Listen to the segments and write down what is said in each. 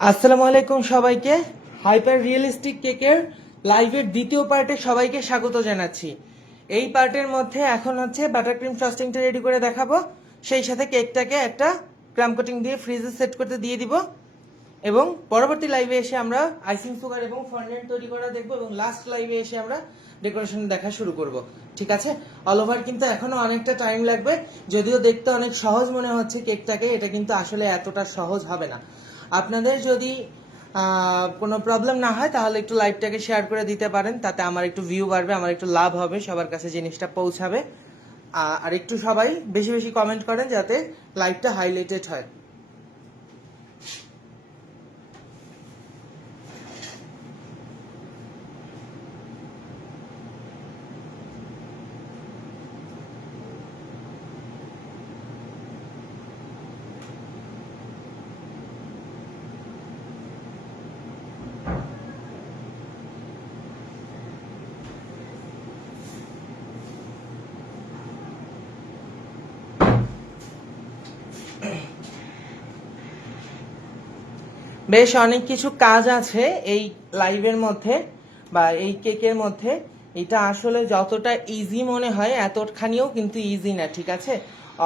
আসসালামু আলাইকুম সবাইকে। হাইপার রিয়েলিস্টিক কেকের লাইভের দ্বিতীয় পার্টে সবাইকে স্বাগত জানাচ্ছি। এই পার্টের মধ্যে এখন হচ্ছে বাটার ক্রিম ফ্রস্টিংটা রেডি করে দেখাবো, সেই সাথে কেকটাকে একটা ক্রাম কোটিং দিয়ে ফ্রিজে সেট করতে দিয়ে দিব এবং পরবর্তী লাইভে এসে আমরা আইসিং সুগার এবং ফন্ডেন্ট তৈরি করা দেখবো এবং লাস্ট লাইভে এসে আমরা ডেকোরেশন দেখা শুরু করব। ঠিক আছে, অল ওভার কিন্তু এখনো অনেকটা টাইম লাগবে। যদিও দেখতে অনেক সহজ মনে হচ্ছে কেকটাকে, এটা কিন্তু আসলে এতটা সহজ হবে না। আপনাদের যদি কোনো প্রবলেম না হয় তাহলে একটু লাইভটাকে শেয়ার করে দিতে পারেন, তাতে আমার একটু ভিউ বাড়বে, আমার একটু লাভ হবে, সবার কাছে জিনিসটা পৌঁছাবে। আর একটু সবাই বেশি বেশি কমেন্ট করেন যাতে লাইভটা হাইলাইটেড হয়। বেশ অনেক কিছু কাজ আছে এই লাইভের মধ্যে বা এই কেকের মধ্যে। এটা আসলে যতটা ইজি মনে হয় এতখানিও কিন্তু ইজি না। ঠিক আছে,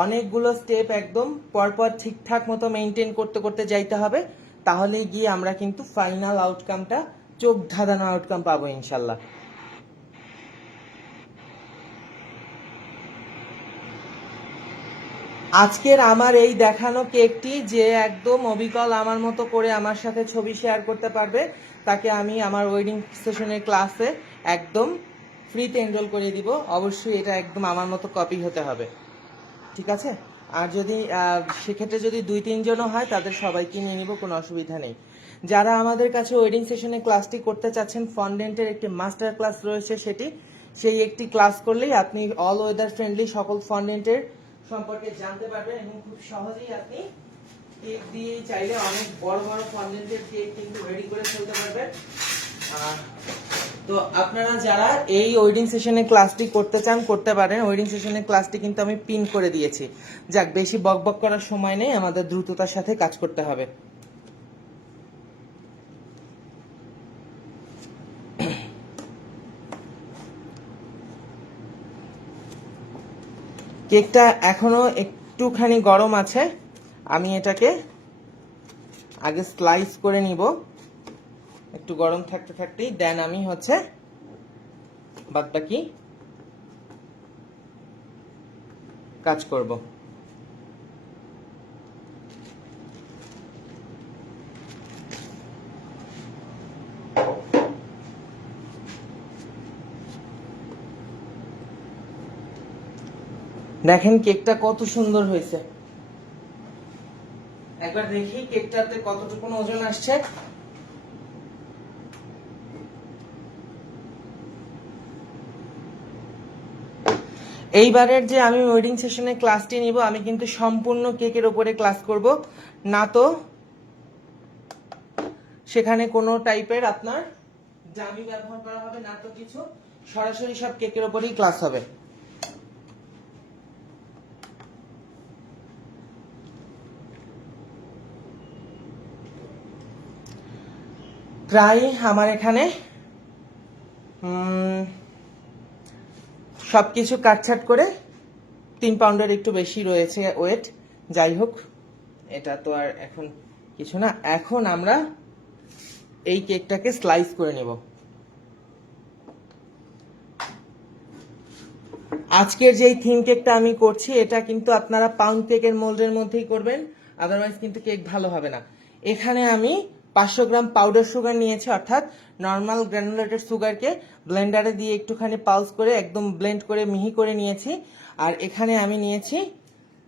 অনেকগুলো স্টেপ একদম পরপর ঠিকঠাক মতো মেনটেন করতে করতে যাইতে হবে, তাহলে গিয়ে আমরা কিন্তু ফাইনাল আউটকামটা চোখ ধাঁধানো আউটকাম পাবো ইনশাল্লাহ। আজকের আমার এই দেখানো কেকটি যে একদম অবিকল আমার মতো করে আমার সাথে ছবি শেয়ার করতে পারবে, তাকে আমি আমার ওয়েডিং সেশনের ক্লাসে একদম ফ্রিতে এনরোল করে দিব। অবশ্যই এটা একদম আমার মতো কপি হতে হবে। ঠিক আছে, আর যদি সেক্ষেত্রে যদি 2-3 জনও হয় তাদের সবাইকে নিয়ে নিব, কোনো অসুবিধা নেই। যারা আমাদের কাছে ওয়েডিং সেশনে ক্লাসটি করতে চাচ্ছেন, ফন্ডেন্টের একটি মাস্টার ক্লাস রয়েছে, সেই একটি ক্লাস করলেই আপনি অল ওয়েদার ফ্রেন্ডলি সকল ফন্ডেন্টের সম্পর্কে জানতে পারবেন এবং খুব সহজেই আপনি কেক দিয়ে চাইলে অনেক বড় বড় ফন্ডেন্টের কেক কিন্তু রেডি করে ফেলতে পারবেন। তো আপনারা যারা এই ওয়েডিং সেশনে ক্লাসটি করতে চান করতে পারেন। ওয়েডিং সেশনের ক্লাসটি কিন্তু আমি পিন করে দিয়েছি। যাক, বেশি বকবক করার সময় নেই, আমাদের দ্রুততার সাথে কাজ করতে হবে। কেকটা এখনো একটুখানি গরম আছে, আমি এটাকে আগে স্লাইস করে নিব একটু গরম থাকতে থাকতেই, দেন আমি হচ্ছে বাদবাকি কাজ করব। দেখেন কেকটা কত সুন্দর হয়েছে, একবার দেখি কেকটাতে কতটুকু ওজন আসছে। এইবারের যে আমি ওয়েডিং সেশনে ক্লাসটি নিব, আমি কিন্তু সম্পূর্ণ কেকের উপরে ক্লাস করব না, তো সেখানে কোনো টাইপের আপনার জামি ব্যবহার করা হবে না, তো কিছু সরাসরি সব কেকের উপরেই ক্লাস হবে। প্রায় আমার এখানে সবকিছু কাটছাট করে 3 পাউন্ডের একটু বেশি রয়েছে ওয়েট। যাই হোক, এটা তো আর এখন কিছু না। এখন আমরা এই কেকটাকে স্লাইস করে নেব। আজকের যেই থিম কেকটা আমি করছি এটা কিন্তু আপনারা পাউন্ড কেকের মোল্ডের মধ্যেই করবেন, আদারওয়াইজ কিন্তু কেক ভালো হবে না। এখানে আমি 500 গ্রাম পাউডার সুগার নিয়েছি, অর্থাৎ নর্মাল গ্রানুলেটেড সুগারকে ব্লেন্ডারে দিয়ে একটুখানি পালস করে একদম ব্লেন্ড করে মিহি করে নিয়েছি। আর এখানে আমি নিয়েছি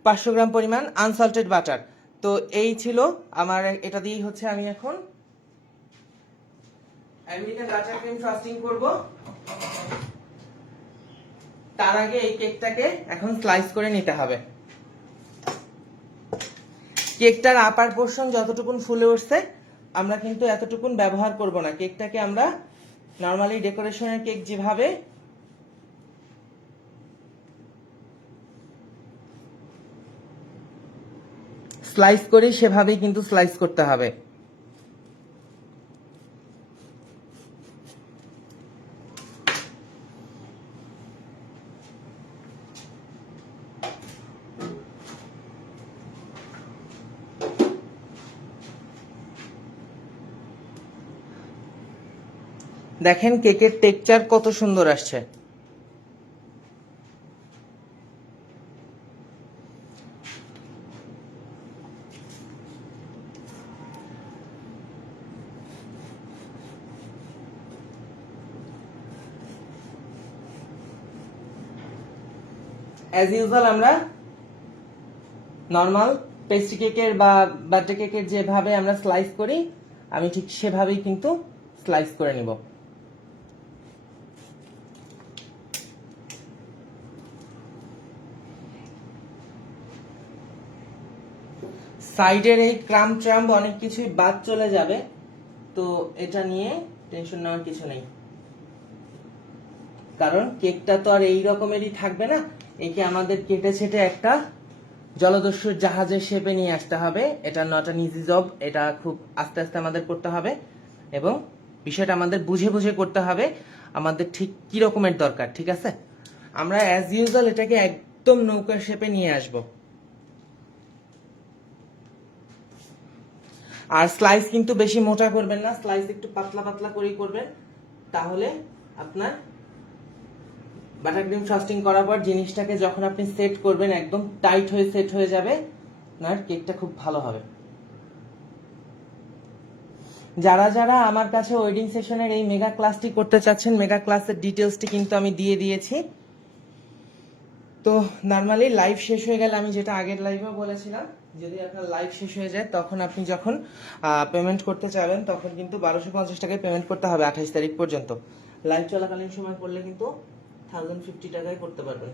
500 গ্রাম পরিমাণ আনসল্টেড বাটার। তো এই ছিল আমার, এটা দিয়েই হচ্ছে আমি এখন আমেরিকান বাটার ক্রিম ফ্রস্টিং করব। তার আগে এই কেকটাকে এখন স্লাইস করে নিতে হবে। কেকটার আপার পোর্শন যতটুকুন ফুলে উঠছে আমরা কিন্তু এতটুকুন ব্যবহার করব না। কেকটাকে আমরা নর্মালি ডেকোরেশনের কেক যেভাবে স্লাইস করি সেভাবেই কিন্তু স্লাইস করতে হবে। দেখেন কেকের টেক্সচার কত সুন্দর আসছে। অ্যাজ ইউজুয়াল আমরা নর্মাল পেস্ট্রি কেকের বা বার্থডে কেকের যেভাবে আমরা স্লাইস করি, আমি ঠিক সেভাবেই কিন্তু স্লাইস করে নিব। সাইডের এই ক্রাম ট্রাম্প অনেক কিছুই বাদ চলে যাবে, তো এটা নিয়ে টেনশন নেওয়ার কিছু নেই, কারণ কেকটা তো আর এই রকমেরই থাকবে না। একে আমাদের কেটে ছেটে একটা জলদস্যুর জাহাজের শেপে নিয়ে আসতে হবে। এটা নট অ্যান ইজি জব, এটা খুব আস্তে আস্তে আমাদের করতে হবে এবং বিষয়টা আমাদের বুঝে বুঝে করতে হবে, আমাদের ঠিক কি রকমের দরকার। ঠিক আছে, আমরা অ্যাজ ইউজুয়াল এটাকে একদম নৌকার শেপে নিয়ে আসব। আর স্লাইস কিন্তু বেশি মোটা করবেন না, স্লাইস একটু পাতলা পাতলা করেই করবেন, তাহলে আপনার বাটার ক্রিম ফ্রস্টিং করার পর জিনিসটাকে যখন আপনি সেট করবেন একদম টাইট হয়ে সেট হয়ে যাবে, আপনার কেকটা খুব ভালো হবে। যারা যারা আমার কাছে ওয়েডিং সেশনের এই মেগা ক্লাসটি করতে চাচ্ছেন, মেগা ক্লাসের ডিটেলসটি কিন্তু আমি দিয়ে দিয়েছি। তো নর্মালি লাইভ শেষ হয়ে গেলে, আমি যেটা আগের লাইভেও বলেছিলাম, যদি আপনার লাইভ শেষ হয়ে যায় তখন আপনি যখন পেমেন্ট করতে চাবেন তখন কিন্তু 1250 টাকায় পেমেন্ট করতে হবে 28 তারিখ পর্যন্ত। লাইভ চলাকালীন সময় করলে কিন্তু 1050 টাকায় করতে পারবেন।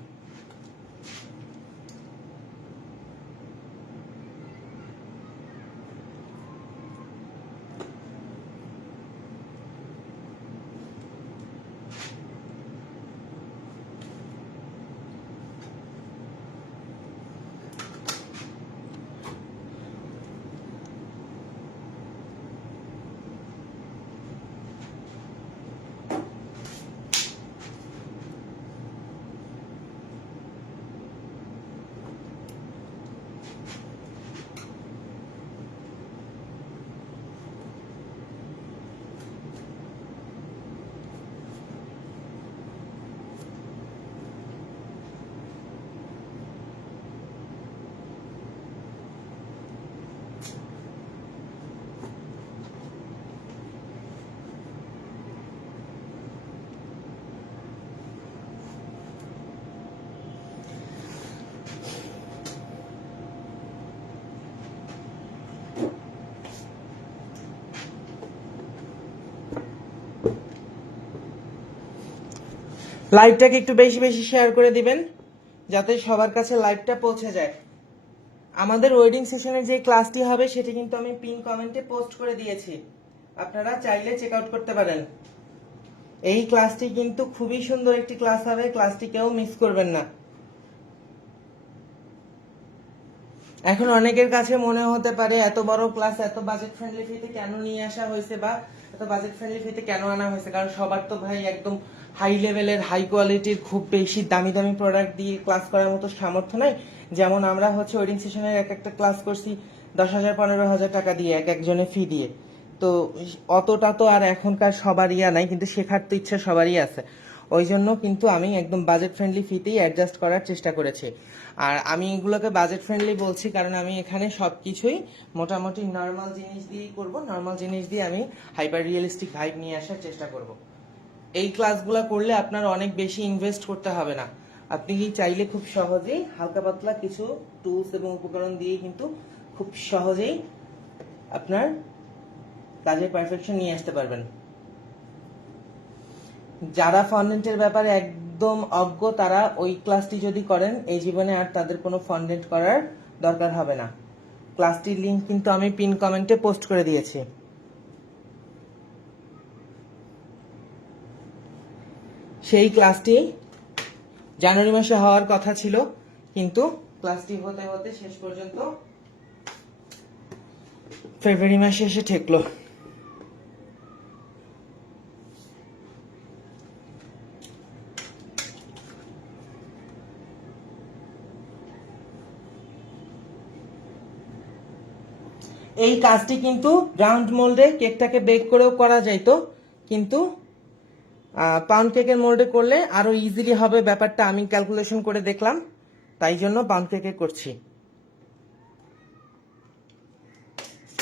লাইভটাকে একটু বেশি বেশি শেয়ার করে দিবেন যাতে সবার কাছে লাইভটা পৌঁছে যায়। আমাদের ওয়েডিং সেশনের যে ক্লাসটি হবে সেটি কিন্তু আমি পিন কমেন্টে পোস্ট করে দিয়েছি, আপনারা চাইলে চেক আউট করতে পারেন। এই ক্লাসটি কিন্তু খুবই সুন্দর একটি ক্লাস হবে, ক্লাসটি কেউ মিস করবেন না। এখন অনেকের কাছে মনে হতে পারে এত বড় ক্লাস এত বাজেট ফ্রেন্ডলি ফিতে কেন নিয়ে আসা হয়েছে, বা এত বাজেট ফ্রেন্ডলি ফিতে কেন আনা হয়েছে, কারণ সবার তো ভাই একদম হাই লেভেলের হাই কোয়ালিটির খুব বেশি দামি দামি প্রোডাক্ট দিয়ে ক্লাস করার মতো সামর্থ্য নাই। যেমন আমরা হচ্ছে ওয়েডিং সেশনের এক একটা ক্লাস করছি 10,000 15,000 টাকা দিয়ে, এক একজনের ফি দিয়ে। তো অতটা তো আর এখনকার সবারই নাই, কিন্তু শেখার তো ইচ্ছা সবারই আছে। ওই জন্য কিন্তু আমি একদম বাজেট ফ্রেন্ডলি ফিতেই অ্যাডজাস্ট করার চেষ্টা করেছি। আর আমি এগুলোকে বাজেট ফ্রেন্ডলি বলছি কারণ আমি এখানে সবকিছুই মোটামুটি নর্মাল জিনিস দিয়েই করব, নর্মাল জিনিস দিয়ে আমি হাইপার রিয়েলিস্টিক ভাইব নিয়ে আসার চেষ্টা করব। এই ক্লাসগুলো করলে আপনার অনেক বেশি ইনভেস্ট করতে হবে না, আপনি কি চাইলে খুব সহজেই হালকা পাতলা কিছু টুলস এবং উপকরণ দিয়ে কিন্তু খুব সহজেই আপনার কাজের পারফেকশন নিয়ে আসতে পারবেন। যারা ফন্ডেন্টের ব্যাপারে একদম অজ্ঞ তারা ওই ক্লাসটি যদি করেন এই জীবনে আর তাদের কোনো ফন্ডেন্ট করার দরকার হবে না। ক্লাসটির লিংক কিন্তু আমি পিন কমেন্টে পোস্ট করে দিয়েছি। সেই ক্লাসটি জানুয়ারি মাসে হওয়ার কথা ছিল, কিন্তু ক্লাসটি হতে হতে শেষ পর্যন্ত ফেব্রুয়ারি মাসে এসে ঠেকলো। এই কাজটি কিন্তু রাউন্ড মোল্ডে কেকটাকে বেক করেও করা যাইতো, কিন্তু পাউন্ড কেকের মোল্ডে করলে আরো ইজিলি হবে ব্যাপারটা, আমি ক্যালকুলেশন করে দেখলাম, তাই জন্য পাউন্ড কেকে করছি।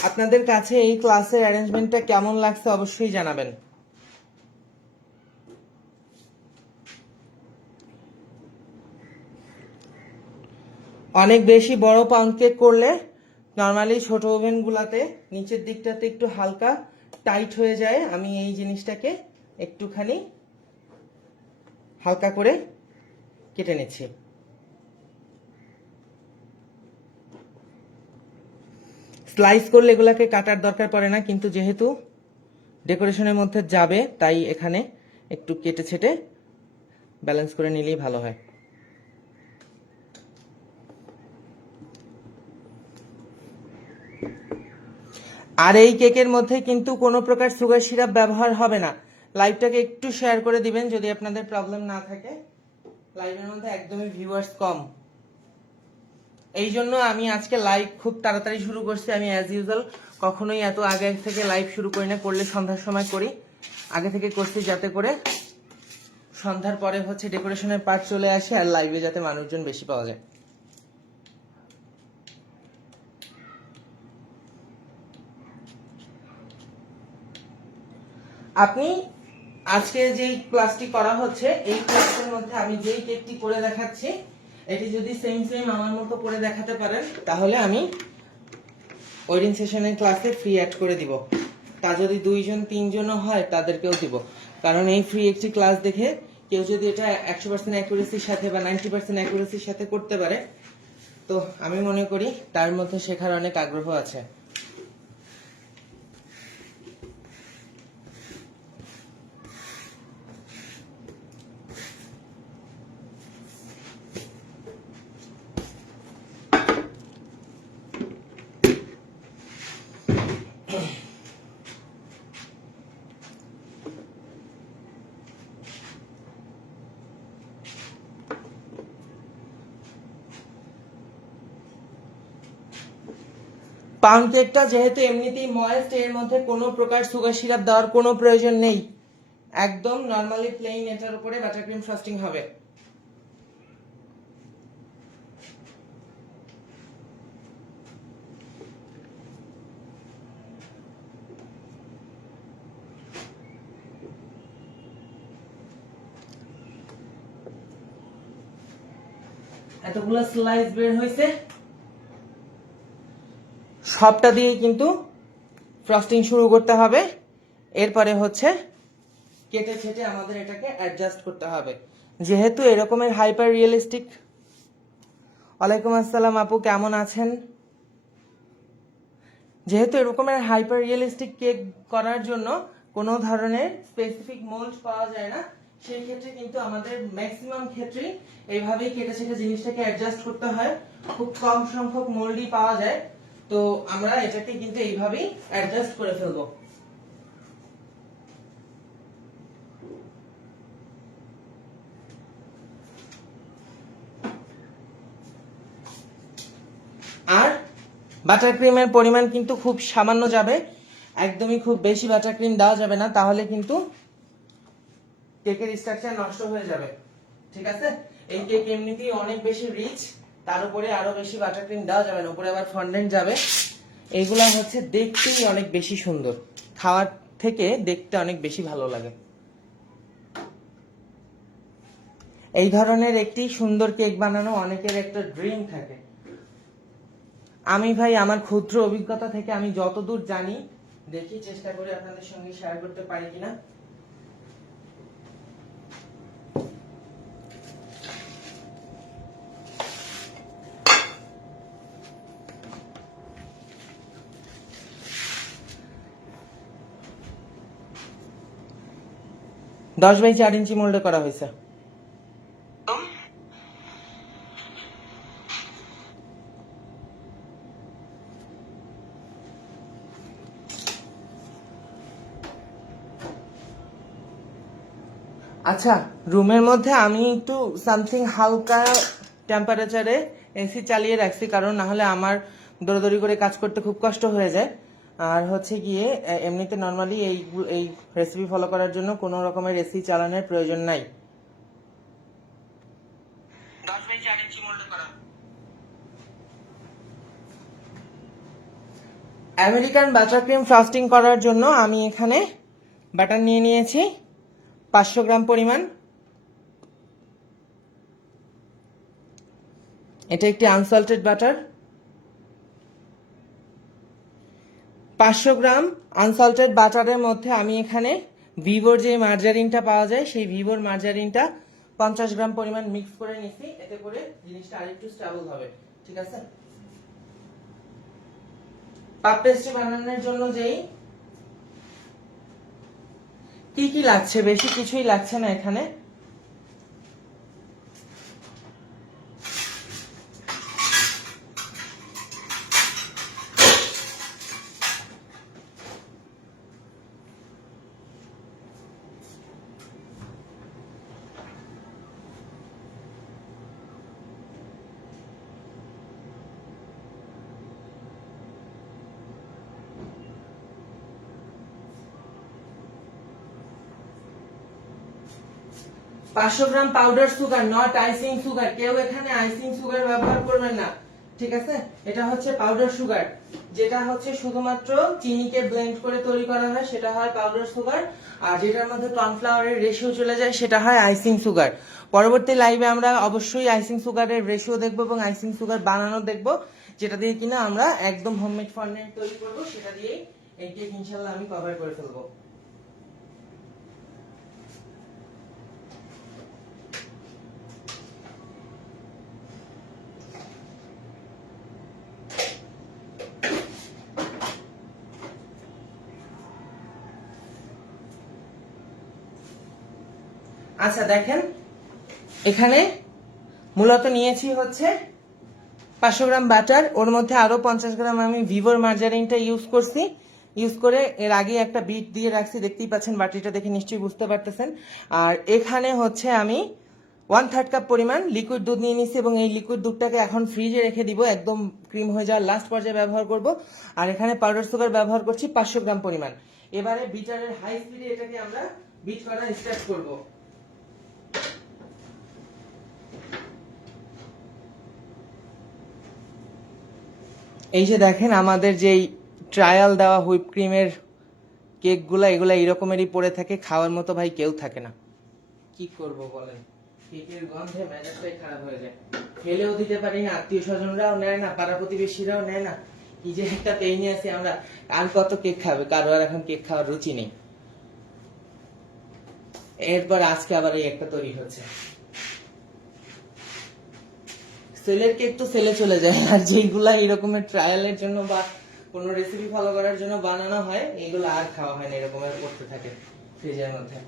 আপনাদের কাছে এই ক্লাসের অ্যারেঞ্জমেন্টটা কেমন লাগছে অবশ্যই জানাবেন। অনেক বেশি বড় পাউন্ড কেক করলে নর্মালি ছোট ওভেনগুলোতে নিচের দিকটাতে একটু হালকা টাইট হয়ে যায়। আমি এই জিনিসটাকে একটুখানি হালকা করে কেটে নিচ্ছি। স্লাইস করলে এগুলাকে কাটার দরকার পড়ে না, কিন্তু যেহেতু ডেকোরেশনের মধ্যে যাবে তাই এখানে একটু কেটে ছেটে ব্যালেন্স করে নিলেই ভালো হয়। আর এই কেকের মধ্যে কিন্তু কোনো প্রকার সুগার সিরাপ ব্যবহার হবে না। লাইভটাকে একটু শেয়ার করে দিবেন যদি আপনাদের প্রবলেম না থাকে। লাইভের মধ্যে একদমই ভিউয়ার্স কম, এই জন্য আমি আজকে লাইভ খুব তাড়াতাড়ি শুরু করছি। আমি অ্যাজ ইউজুয়াল কখনোই এত আগে থেকে লাইভ শুরু করি না, করলে সন্ধ্যার সময় করি। আগে থেকে করছি যাতে করে সন্ধ্যার পরে হচ্ছে ডেকোরেশনের পার্ট চলে আসে আর লাইভে যাতে মানুষজন বেশি পাওয়া যায়। আপনি আজকে যেই ক্লাসটি করা হচ্ছে এই ক্লাসের মধ্যে আমি যেই কেকটি করে দেখাচ্ছি এটি যদি সেম আমার মতো করে দেখাতে পারেন তাহলে আমি ওয়েডিং সেশনের ক্লাসে ফ্রি অ্যাড করে দিব। তা যদি 2 জন 3 জনও হয় তাদেরকেও দিব, কারণ এই ফ্রি একটি ক্লাস দেখে কেউ যদি এটা 100% অ্যাকুরেসির সাথে বা 90% অ্যাকুরেসির সাথে করতে পারে তো আমি মনে করি তার মধ্যে শেখার অনেক আগ্রহ আছে। পাউন্ড কেকটা যেহেতু এমনিতেই ময়েস্ট, এর মধ্যে কোনো প্রকার সুগার সিরাপ দেওয়ার কোনো প্রয়োজন নেই, একদম নর্মালি প্লেন এটার উপরে বাটারক্রিম ফ্রস্টিং হবে। এতগুলো স্লাইস বের হয়েছে, সবটা দিয়ে কিন্তু ফ্রস্টিং শুরু করতে হবে। এরপরে হচ্ছে কেটে ছেটে আমাদের এটাকে অ্যাডজাস্ট করতে হবে। যেহেতু এরকমের হাইপার রিয়েলিস্টিক, ওয়ালাইকুম আসসালাম আপু, কেমন আছেন? যেহেতু এরকমের হাইপার রিয়েলিস্টিক কেক করার জন্য কোনো ধরনের স্পেসিফিক মোল্ড পাওয়া যায় না, সেই ক্ষেত্রে কিন্তু আমাদের ম্যাক্সিমাম ক্ষেত্রেই এইভাবেই কেটে ছেটে জিনিসটাকে অ্যাডজাস্ট করতে হয়। খুব কম সংখ্যক মোল্ডই পাওয়া যায়, তো আমরা এটাকে কিন্তু এইভাবেই অ্যাডজাস্ট করে ফেলবো। আর বাটার ক্রিমের পরিমাণ কিন্তু খুব সামান্য যাবে, একদমই খুব বেশি বাটার ক্রিম দেওয়া যাবে না, তাহলে কিন্তু কেকের স্ট্রাকচার নষ্ট হয়ে যাবে। ঠিক আছে, এই কেক এমনিতেই অনেক বেশি রিচ, তার উপরে আরো বেশি বাটার ক্রিম দেওয়া যাবে না, উপরে আবার ফন্ডেন্ট যাবে। এইগুলা হচ্ছে দেখতেই অনেক বেশি সুন্দর, খাওয়ার থেকে দেখতে অনেক বেশি ভালো লাগে। এই ধরনের একটি সুন্দর কেক বানানো অনেকের একটা ড্রিম থাকে। আমি ভাই আমার ক্ষুদ্র অভিজ্ঞতা থেকে আমি যতদূর জানি, দেখি চেষ্টা করে আপনাদের সঙ্গে শেয়ার করতে পারি কিনা। দশ বাই 4 ইঞ্চি মোল্ডে করা হয়েছে। আচ্ছা, রুমের মধ্যে আমি একটু সামথিং হালকা টেম্পারেচারে এসি চালিয়ে রাখছি, কারণ না হলে আমার দৌড়াদৌড়ি করে কাজ করতে খুব কষ্ট হয়ে যায়। আর হচ্ছে গিয়ে এমনিতে নর্মালি এই রেসিপি ফলো করার জন্য কোনো রকমের এসি চালানোর প্রয়োজন নাই। 10/4 ইঞ্চি মোল্ড করা। আমেরিকান বাটার ক্রিম ফ্রস্টিং করার জন্য আমি এখানে বাটার নিয়ে নিয়েছি 500 গ্রাম পরিমাণ। এটা একটি আনসল্টেড বাটার। 500 গ্রাম আনসল্টেড বাটারের মধ্যে আমি এখানে ভিভোর যে মার্জারিনটা পাওয়া যায় সেই ভিভোর মার্জারিনটা 50 গ্রাম পরিমাণ মিক্স করে নিছি, এতে করে জিনিসটা আরেকটু স্টেবল হবে। ঠিক আছে। পাফ পেস্ট্রি বানানোর জন্য যেই কি লাগছে, বেশি কিছুই লাগছে না এখানে। পাঁচশো gram powder sugar, not icing sugar. কেউ এখানে আইসিং সুগার ব্যবহার করবেন না। ঠিক আছে। এটা হচ্ছে পাউডার সুগার, যেটা হচ্ছে শুধুমাত্র চিনিকে ব্লেন্ড করে তৈরি করা হয়, সেটা হয় পাউডার সুগার। আর যেটার মধ্যে কর্নফ্লাওয়ারের রেশিও চলে যায় সেটা হয় আইসিং সুগার। পরবর্তী লাইভে আমরা অবশ্যই আইসিং সুগারের রেশিও দেখবো এবং আইসিং সুগার বানানো দেখবো, যেটা দিয়ে কিনা আমরা একদম হোমমেড ফন্ডেন্ট তৈরি করবো। সেটা দিয়েই এই কেক ইনশাআল্লাহ আমি কভার করে ফেলবো। আচ্ছা দেখেন, এখানে মূলত নিয়েছি হচ্ছে 500 গ্রাম বাটার, ওর মধ্যে আরো 50 গ্রাম আমি ভিভোর মার্জারিনটা ইউজ করছি। ইউজ করে এর আগে একটা বিট দিয়ে রাখছি, দেখতেই পাচ্ছেন, বাটিটা দেখে নিশ্চয়ই বুঝতে পারতেছেন। আর এখানে হচ্ছে আমি 1/3 কাপ পরিমাণ লিকুইড দুধ নিয়ে নিচ্ছি এবং এই লিকুইড দুধটাকে এখন ফ্রিজে রেখে দিব, একদম ক্রিম হয়ে যাওয়ার লাস্ট পর্যায়ে ব্যবহার করব। আর এখানে পাউডার সুগার ব্যবহার করছি 500 গ্রাম পরিমাণ। এবারে বিটারের হাই স্পিডে এটাকে আমরা বিট করা স্টার্ট করব। এই যে দেখেন, আমাদের যেই ট্রায়াল দেওয়া হুইপ ক্রিমের কেকগুলা, এগুলা এরকমেরই পড়ে থাকে, খাওয়ার মতো ভাই কেউ থাকে না। কি করব বলেন, কেকের গন্ধে মেজাজটাই খারাপ হয়ে যায়। ফেলেও দিতে পারি না, আত্মীয় স্বজনরাও নেয় না, পাড়া প্রতিবেশীরাও নেয় না। কি যে একটা পেইনে আছে আমরা। আর কত কেক খাবে, কারো আর এখন কেক খাওয়ার রুচি নেই। এরপর আজকে আবার এই একটা তৈরি হচ্ছে। সেলের কেক তো সেলে চলে যায়, আর যেগুলা এরকমের ট্রায়ালের জন্য বা কোনো রেসিপি ফলো করার জন্য বানানো হয়, এগুলো আর খাওয়া হয় না, এরকমের করতে থাকে ফ্রিজের মধ্যে।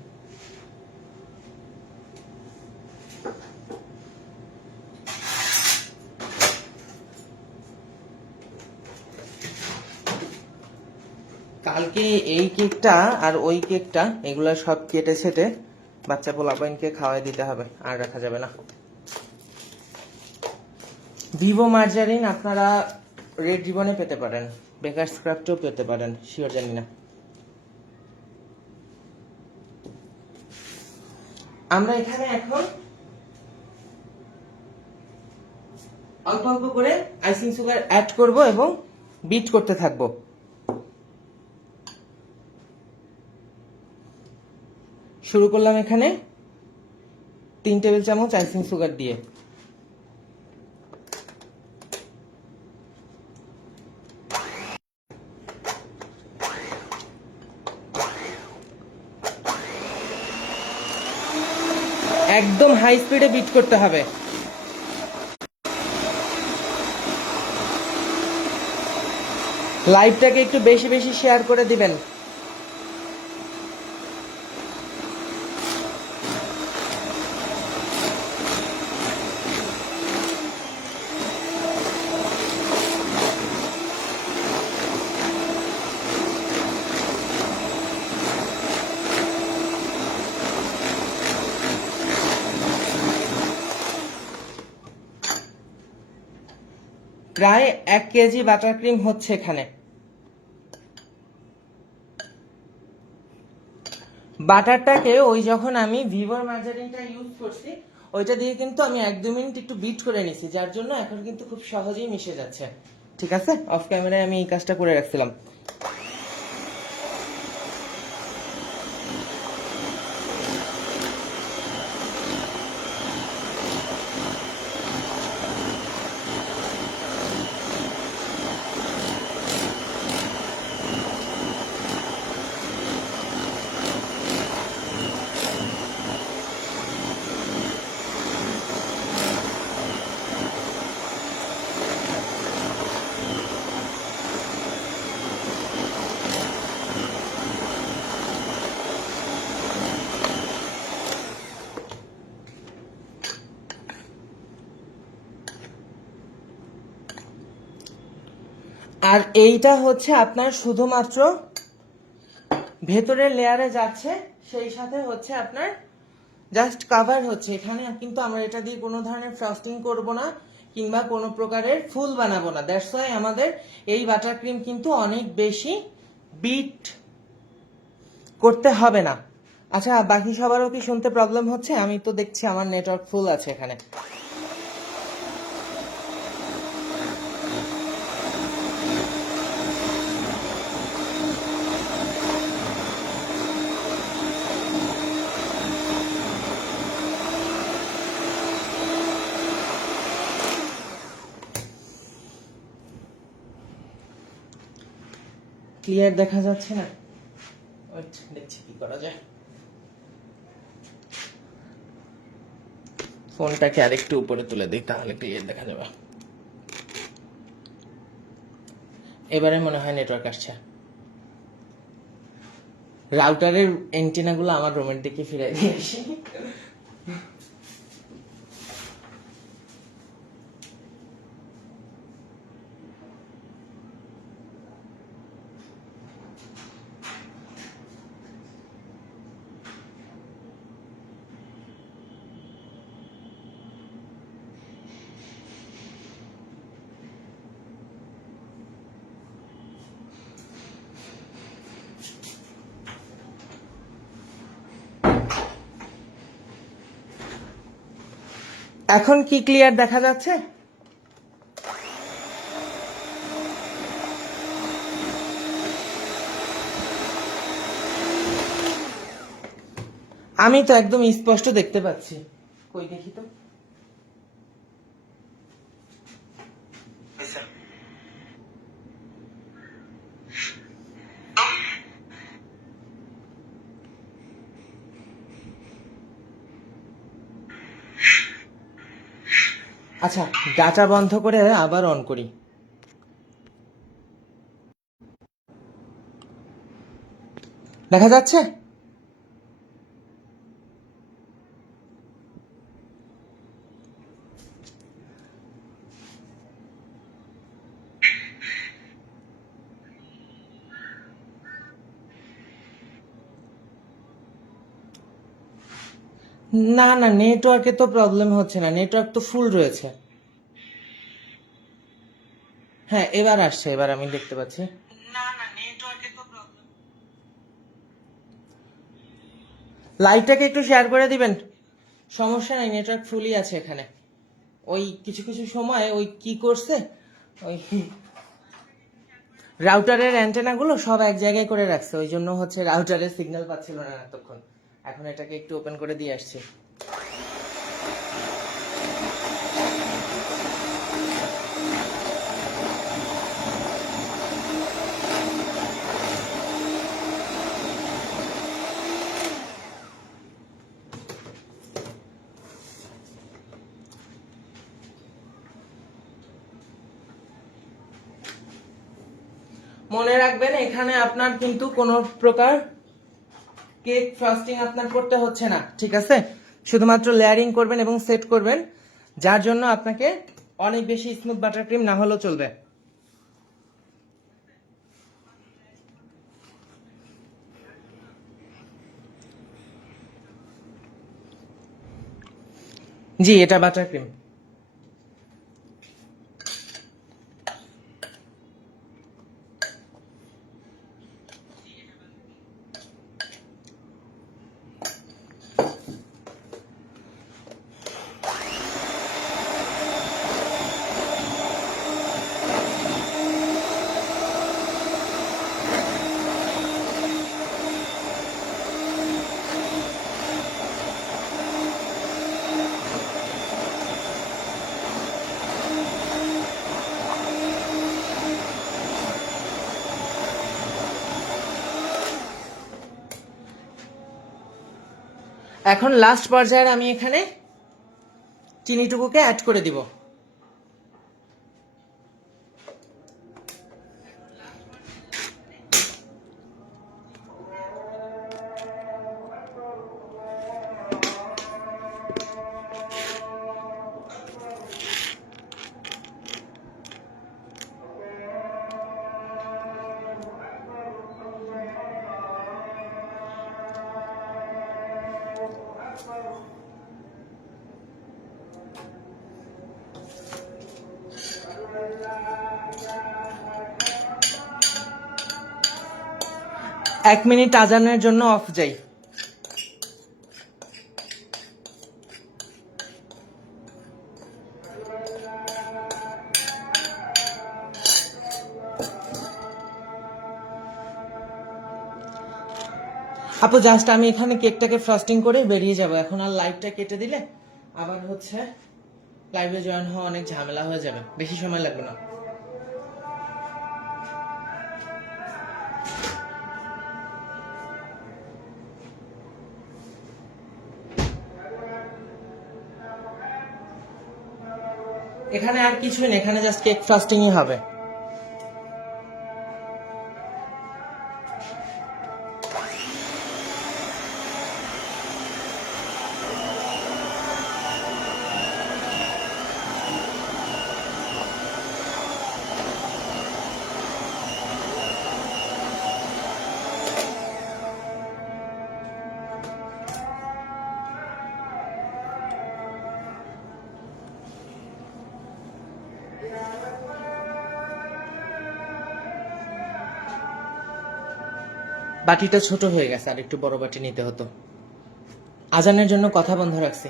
কালকে এই কেকটা আর ওই কেকটা, এগুলা সব কেটে ছেটে বাচ্চা পোলাপাইনকে খাওয়াই দিতে হবে, আর রাখা যাবে না। ভিভো মার্জারিন আপনারা রেড রিবনে পেতে পারেন, বেকারস ক্রাফটেও পেতে পারেন, শিওর জানি না। আমরা এখানে এখন অল্প অল্প করে আইসিং সুগার অ্যাড করব এবং বিট করতে থাকবো। শুরু করলাম এখানে 3 টেবিল চামচ আইসিং সুগার দিয়ে। একদম হাই স্পিডে বিট করতে হবে। লাইভটাকে একটু বেশি বেশি শেয়ার করে দিবেন। প্রায় 1 কেজি বাটার ক্রিম হচ্ছে এখানে। বাটারটাকে ওই যখন আমি ভিভোর মার্জারিনটা ইউজ করছি ওইটা দিয়ে কিন্তু আমি 1-2 মিনিট একটু বিট করে নিছি, যার জন্য এখন কিন্তু খুব সহজেই মিশে যাচ্ছে। ঠিক আছে, অফ ক্যামেরায় আমি এই কাজটা করে রাখছিলাম। আর এইটা হচ্ছে আপনার শুধুমাত্র ভেতরের লেয়ারে যাচ্ছে, সেই সাথে হচ্ছে আপনার জাস্ট কাভার হচ্ছে। এখানে কিন্তু আমরা এটা দিয়ে কোনো ধরনের ফ্রস্টিং করব না কিংবা কোনো প্রকারের ফুল বানাবো না। দ্যাটস ওয়াই আমাদের এই বাটার ক্রিম কিন্তু অনেক বেশি বিট করতে হবে না। আচ্ছা, বাকি সবারও কি শুনতে প্রবলেম হচ্ছে? আমি তো দেখছি আমার নেটওয়ার্ক ফুল আছে এখানে। ক্লিয়ার দেখা যাচ্ছে না? ওয়েট, দেখছি কি করা যায়। ফোনটাকে আরেকটু উপরে তুলে দিই, তাহলে ক্লিয়ার দেখা যাবে। এবারে মনে হয় নেটওয়ার্ক আসছে। রাউটারের অ্যান্টেনাগুলো আমার রুমের দিকে ফিরাই দিয়ে আসি। এখন কি ক্লিয়ার দেখা যাচ্ছে? আমি তো একদম স্পষ্ট দেখতে পাচ্ছি। কই দেখি তো। আচ্ছা, ডাটা বন্ধ করে আবার অন করি। দেখা যাচ্ছে? না না, নেটওয়ার্কে তো প্রবলেম হচ্ছে না, নেটওয়ার্ক তো ফুল রয়েছে। হ্যাঁ, এবার আসছে, এবার আমি দেখতে পাচ্ছি। না না, নেটওয়ার্কে তো প্রবলেম। লাইভটাকে একটু শেয়ার করে দিবেন। সমস্যা নাই, নেটওয়ার্ক ফুলই আছে এখানে। ওই কিছু কিছু সময় ওই কি করছে, ওই রাউটারের অ্যান্টেনাগুলো সব এক জায়গায় করে রাখছে, ওই জন্য হচ্ছে রাউটারের সিগন্যাল পাচ্ছিল না এতক্ষণ। এখন এটাকে একটু ওপেন করে দিয়ে আসছি। মনে রাখবেন, এখানে আপনার কিন্তু কোনো প্রকার কেক ফ্রস্টিং আপনার করতে হচ্ছে না, ঠিক আছে? শুধুমাত্র লেয়ারিং করবেন এবং সেট করবেন, যার জন্য আপনাকে অনেক বেশি স্মুথ বাটার ক্রিম না হলেও চলবে। জি, এটা বাটার ক্রিম। এখন লাস্ট পর্যায়ে আমি এখানে চিনিটুকুকে অ্যাড করে দিব। এক মিনিট আজানের জন্য অফ যাই। আপু জাস্ট আমি এখানে কেকটাকে ফ্রস্টিং করে বেরিয়ে যাব। এখন আর লাইভটা কেটে দিলে আবার হচ্ছে লাইভে জয়েন হওয়া অনেক ঝামেলা হয়ে যাবে, বেশি সময় লাগবে না। এখানে আর কিছুই নেই, এখানে জাস্ট কেক ফ্রস্টিংই হবে। বাটিটা ছোট হয়ে গেছে, আর একটু বড় বাটি নিতে হতো। আজানের জন্য কথা বন্ধ রাখছি।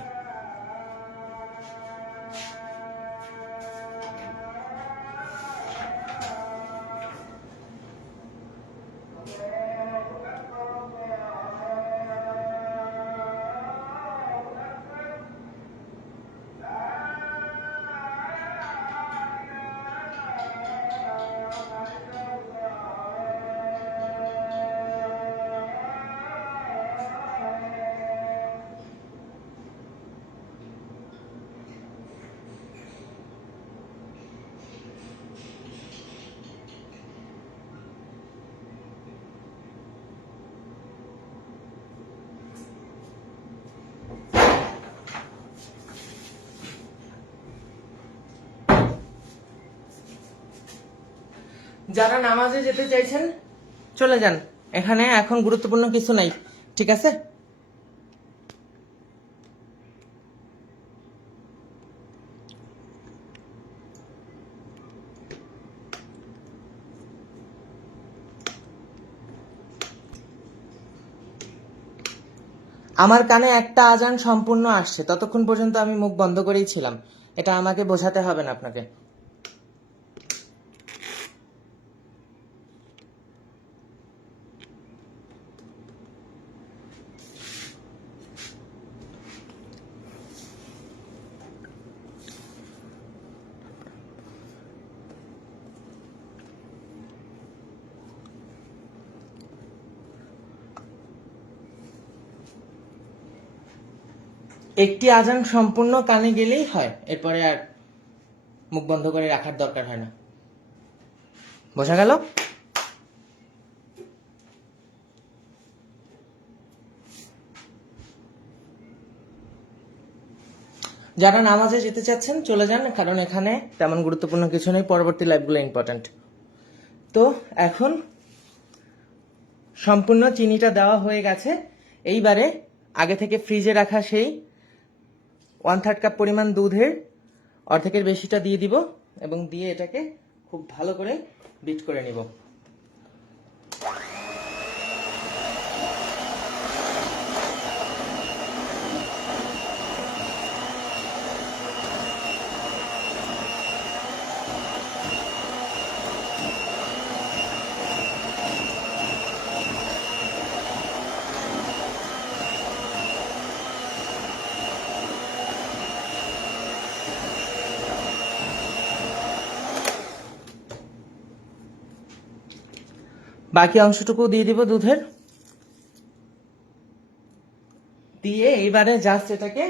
যারা নামাজে যেতে চাইছেন চলে যান, এখানে এখন গুরুত্বপূর্ণ কিছু নাই, ঠিক আছে? আমার কানে একটা আজান সম্পূর্ণ আসছে, ততক্ষণ পর্যন্ত আমি মুখ বন্ধ করেই ছিলাম। এটা আমাকে বোঝাতে হবে না আপনাকে। একটি আজান সম্পূর্ণ কানে গেলেই হয়, এরপরে আর মুখ বন্ধ করে রাখার দরকার হয় না। বোঝা গেল? যারা নামাজে যেতে চাচ্ছেন চলে যান, কারণ এখানে তেমন গুরুত্বপূর্ণ কিছু নেই, পরবর্তী লাইভগুলো ইম্পর্ট্যান্ট। তো এখন সম্পূর্ণ চিনিটা দেওয়া হয়ে গেছে। এইবারে আগে থেকে ফ্রিজে রাখা সেই 1/3 কাপ পরিমাণ দুধের অর্ধেকের বেশিটা দিয়ে দিব, এবং দিয়ে এটাকে খুব ভালো করে বিট করে নিব। বাকি অংশটুকু দিয়ে দিব দুধের। দিয়ে এইবারে জাস্ট এটাকে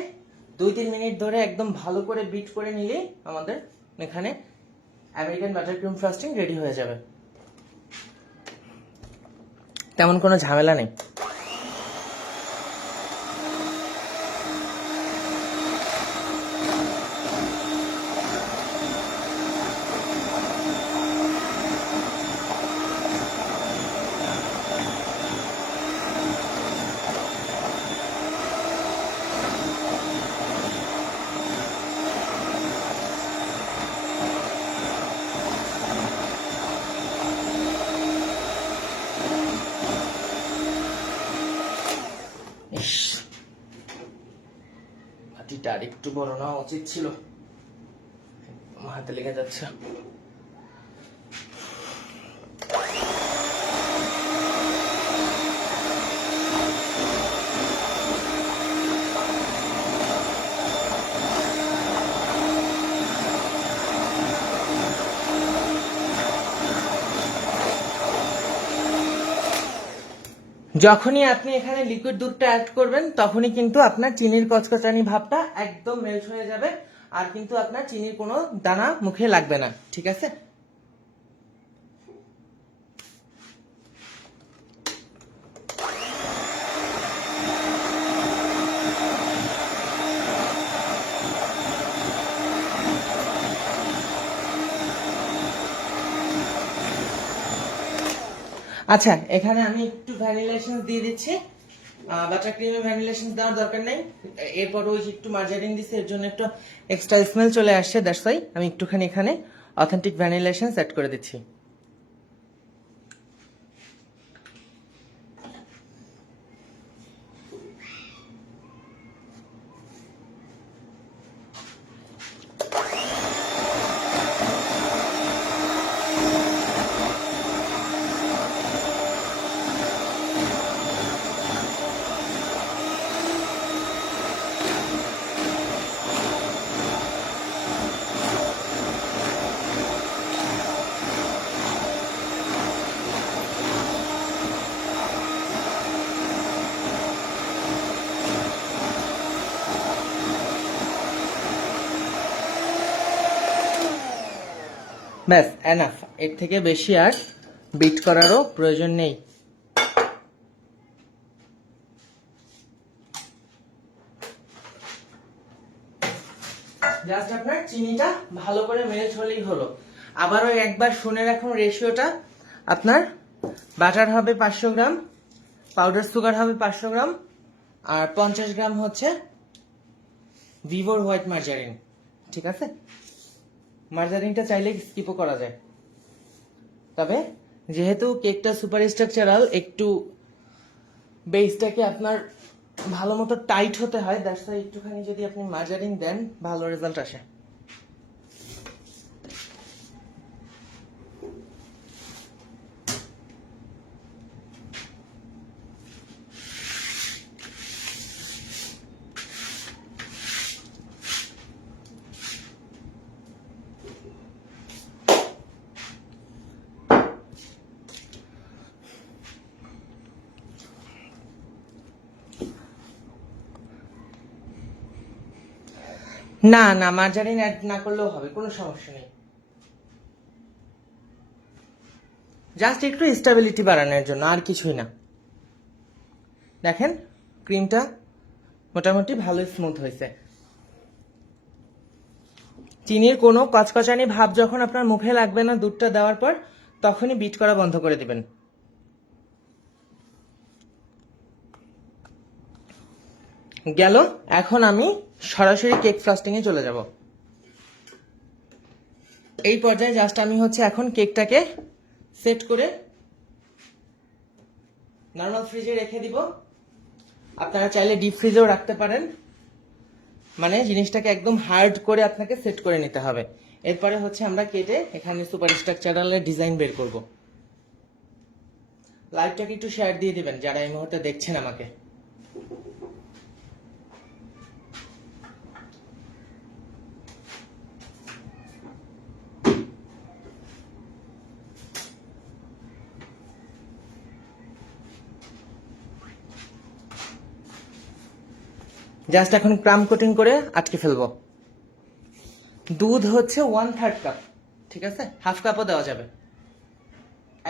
2-3 মিনিট ধরে একদম ভালো করে বিট করে নিলে আমাদের এখানে American butter cream frosting ready হয়ে যাবে। তেমন কোনো ঝামেলা নেই। বাটিটা আর একটু বড় নেওয়া উচিত ছিল, হাতে লেগে যাচ্ছে। যখনই আপনি এখানে লিকুইড দুধটা অ্যাড করবেন তখনই কিন্তু আপনার চিনির কচকচানি ভাবটা একদম মেল্ট হয়ে যাবে, আর কিন্তু আপনার চিনির কোনো দানা মুখে লাগবে না, ঠিক আছে? আচ্ছা, এখানে আমি একটু ভ্যানিলা এসেন্স দিয়ে দিচ্ছি। বাটার ক্রিমে ভ্যানিলা এসেন্স দেওয়ার দরকার নেই, এরপর ওই একটু মার্জারিন দিচ্ছি, এর জন্য একটু এক্সট্রা স্মেল চলে আসছে, দ্যাটস ওয়াই আমি একটুখানি এখানে অথেন্টিক ভ্যানিলা এসেন্স অ্যাড করে দিচ্ছি। ব্যাস, এনাফ, এর থেকে বেশি আর বিট করারও প্রয়োজন নেই। জাস্ট আপনার চিনিটা ভালো করে মেল্ট হলেই হলো। আবারও একবার শুনে রাখুন রেশিওটা, আপনার বাটার হবে 500 গ্রাম, পাউডার সুগার হবে 500 গ্রাম, আর 50 গ্রাম হচ্ছে ভিভোর হোয়াইট মার্জারিন, ঠিক আছে? মার্জারিনটা চাইলে স্কিপও করা যায়, তবে যেহেতু কেকটা সুপার স্ট্রাকচারাল, একটু বেসটাকে আপনার ভালো মতো টাইট হতে হয়, দ্যাটস ওয়াই একটুখানি যদি আপনি মার্জারিন দেন ভালো রেজাল্ট আসে। না না, মার্জারিন অ্যাড না করলেও হবে, কোনো সমস্যা নেই, জাস্ট একটু স্টেবিলিটি বাড়ানোর জন্য, আর কিছুই না। দেখেন ক্রিমটা মোটামুটি ভালো স্মুথ হয়েছে। চিনির কোনো কচকচানি ভাব যখন আপনার মুখে লাগবে না দুধটা দেওয়ার পর, তখনই বিট করা বন্ধ করে দিবেন। গেল, এখন আমি সরাসরি কেক ফ্রস্টিং এ চলে যাব। এই পর্যায়ে জাস্ট আমি হচ্ছে এখন কেকটাকে সেট করে নর্মাল ফ্রিজে রেখে দিব। আপনারা চাইলে ডিপ ফ্রিজেও রাখতে পারেন, মানে জিনিসটাকে একদম হার্ড করে আপনাকে সেট করে নিতে হবে। এরপরে হচ্ছে আমরা কেটে এখানে সুপার স্ট্রাকচারালের ডিজাইন বের করব। লাইভটাকে একটু শেয়ার দিয়ে দিবেন যারা এই মুহূর্তে দেখছেন আমাকে। জাস্ট এখন ক্রাম কোটিং করে আটকে ফেলবো। দুধ হচ্ছে 1/3 কাপ, ঠিক আছে, হাফ কাপও দেওয়া যাবে,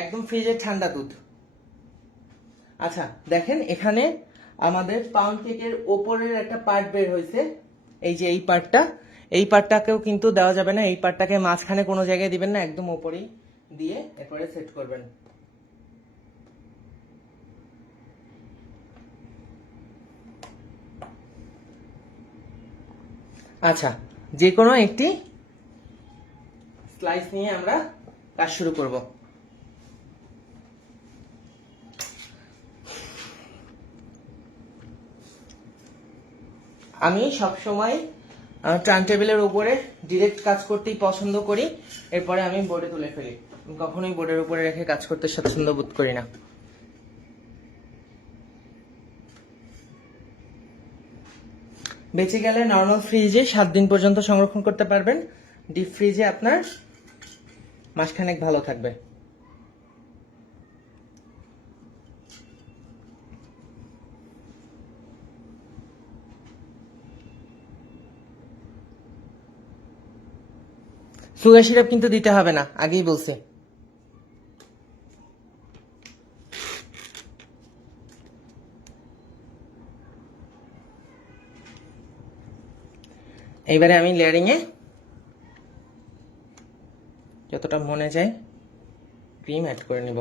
একদম ফ্রিজের ঠান্ডা দুধ। আচ্ছা দেখেন এখানে আমাদের পাউন্ড কেকের ওপরের একটা পার্ট বের হয়েছে, এই যে এই পার্টটাকেও কিন্তু দেওয়া যাবে না, এই পার্টটাকে মাঝখানে কোনো জায়গায় দিবেন না, একদম ওপরেই দিয়ে এরপরে সেট করবেন। আচ্ছা, যে কোনো একটি স্লাইস নিয়ে আমরা কাজ শুরু করব। আমি সবসময় টার্ন টেবিলের উপরে ডিরেক্ট কাজ করতেই পছন্দ করি, এরপরে আমি বোর্ডে তুলে ফেলি, কখনোই বোর্ডের উপরে রেখে কাজ করতে স্বাচ্ছন্দ্য বোধ করি না। বেঁচে গেলে নর্মাল ফ্রিজে 7 দিন পর্যন্ত সংরক্ষণ করতে পারবেন, ডিপ ফ্রিজে আপনার মাসখানেক ভালো থাকবে। সুগার সিরাপ কিন্তু দিতে হবে না, আগেই বলছি। এইবারে আমি লেয়ারিং এ যতটা মনে যায় ক্রিম অ্যাড করে নিব।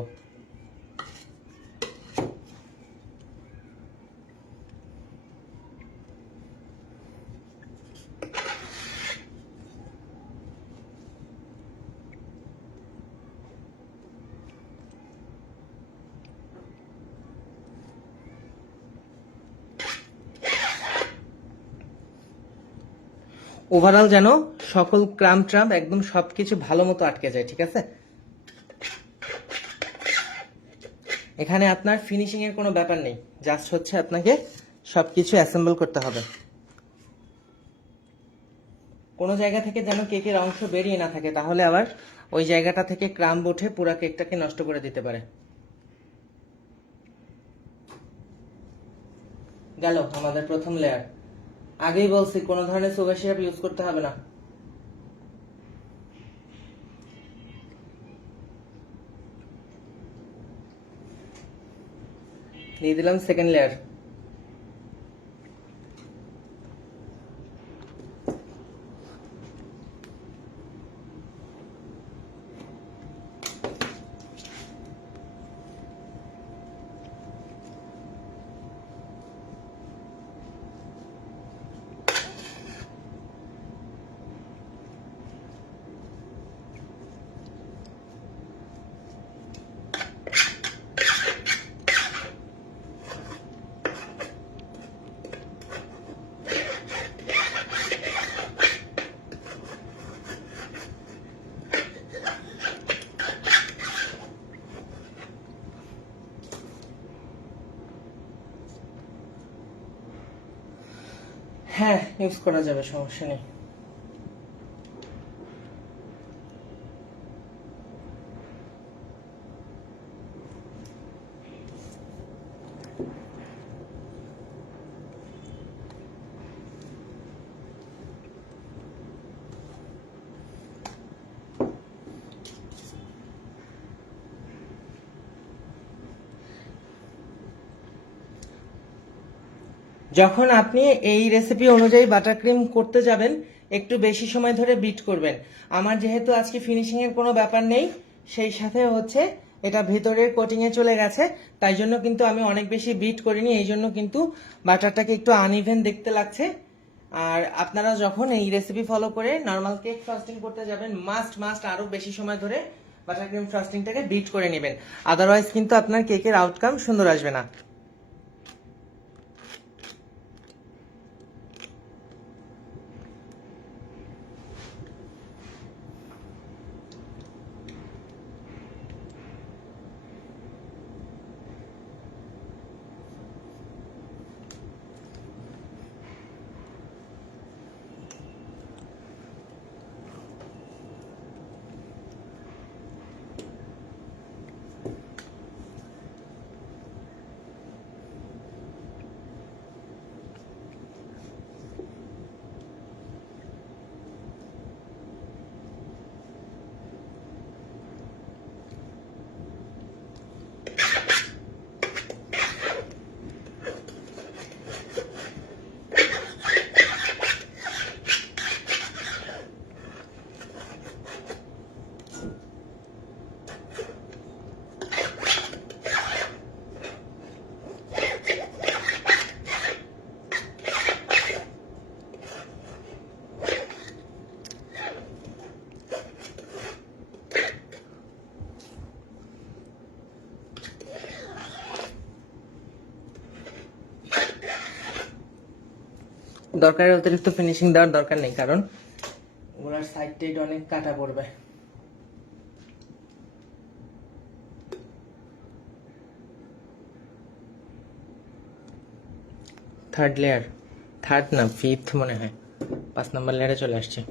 ওভারঅল যেন সকল ক্রাম ট্রাম একদম সবকিছু ভালো মতো আটকে যায়, ঠিক আছে। এখানে আপনার ফিনিশিং এর কোনো ব্যাপার নেই, জাস্ট হচ্ছে আপনাকে সবকিছু অ্যাসেম্বল করতে হবে। কোনো জায়গা থেকে যেন কেকের অংশ বেরিয়ে না থাকে, তাহলে আবার ওই জায়গাটা থেকে ক্রাম্ব উঠে পুরো কেকটাকে নষ্ট করে দিতে পারে। গেল আমাদের প্রথম লেয়ার। আগেই বলছি কোনো ধরনের সুগার সিরাপ ইউজ করতে হবে না। দিয়ে দিলাম সেকেন্ড লেয়ার। হ্যাঁ ইউজ করা যাবে, সমস্যা নেই। যখন আপনি এই রেসিপি অনুযায়ী বাটার ক্রিম করতে যাবেন, একটু বেশি সময় ধরে বিট করবেন। আমার যেহেতু আজকে ফিনিশিং এর কোনো ব্যাপার নেই, সেই সাথে হচ্ছে এটা ভেতরের কোটিং এ চলে গেছে, তাই জন্য কিন্তু আমি অনেক বেশি বিট করিনি, এই জন্য কিন্তু বাটারটাকে একটু আনইভেন দেখতে লাগছে। আর আপনারা যখন এই রেসিপি ফলো করে নর্মাল কেক ফ্রস্টিং করতে যাবেন, মাস্ট আরো বেশি সময় ধরে বাটার ক্রিম ফ্রস্টিংটাকে বিট করে নেবেন, আদারওয়াইজ কিন্তু আপনার কেকের আউটকাম সুন্দর আসবে না। দরকারের অতিরিক্ত ফিনিশিং দেওয়ার দরকার নেই, কারণ ওগুলার সাইড টাইড অনেক কাটা পড়বে। থার্ড লেয়ার, থার্ড না ফিফথ মনে হয়, 5 নম্বর লেয়ারে চলে আসছে।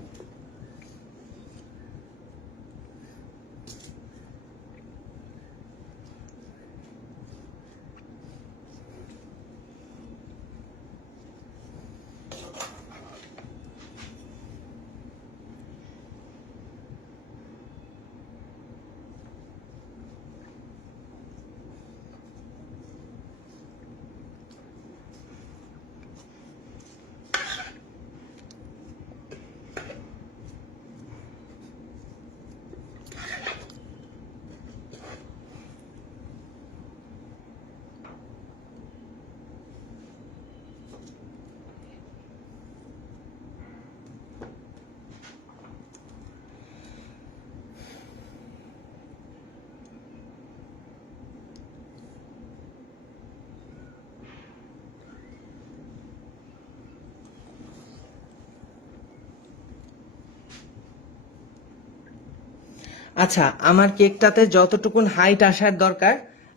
আচ্ছা, আমার কেকটাতে যতটুকুন হাইট আসার দরকার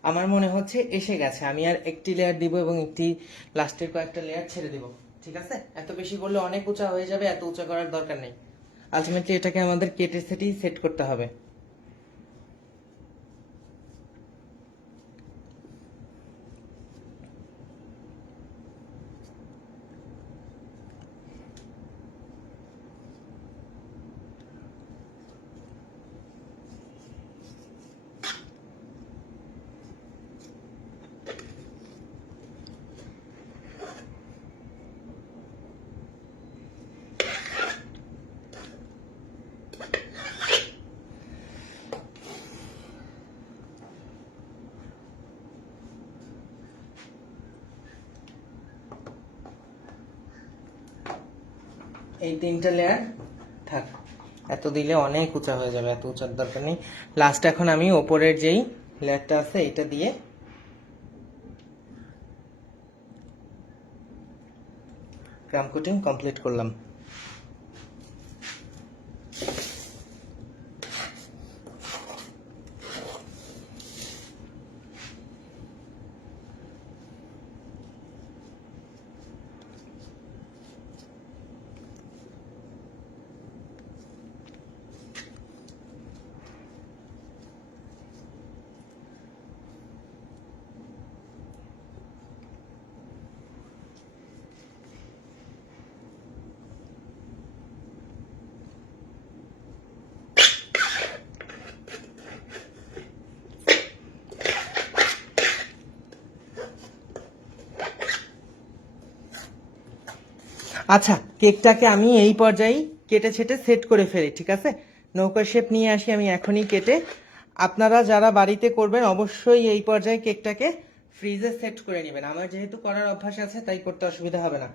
আমার মনে হচ্ছে এসে গেছে। আমি আর একটি লেয়ার দিব এবং একটি লাস্টের কয়েকটা লেয়ার ছেড়ে দিব। ঠিক আছে, এত বেশি করলে অনেক উঁচা হয়ে যাবে, এত উঁচা করার দরকার নেই। আলটিমেটলি এটাকে আমাদের কেটে সেটেই সেট করতে হবে। এই 3টা লেয়ার থাক, এত দিলে অনেক উঁচা হয়ে যাবে, এত উঁচার দরকার নেই। লাস্ট এখন আমি ওপরের যেই লেয়ারটা আছে এটা দিয়ে ক্রাম কোটিং কমপ্লিট করলাম। আচ্ছা, কেকটাকে আমি এই পর্যায়ে কেটে ছেটে সেট করে ফেলি। ঠিক আছে, নৌকা শেপ নিয়ে আসি আমি এখনই কেটে। আপনারা যারা বাড়িতে করবেন অবশ্যই এই পর্যায়ে কেকটাকে ফ্রিজে সেট করে নেবেন। আমার যেহেতু করার অভ্যাস আছে তাই করতে অসুবিধা হবে না।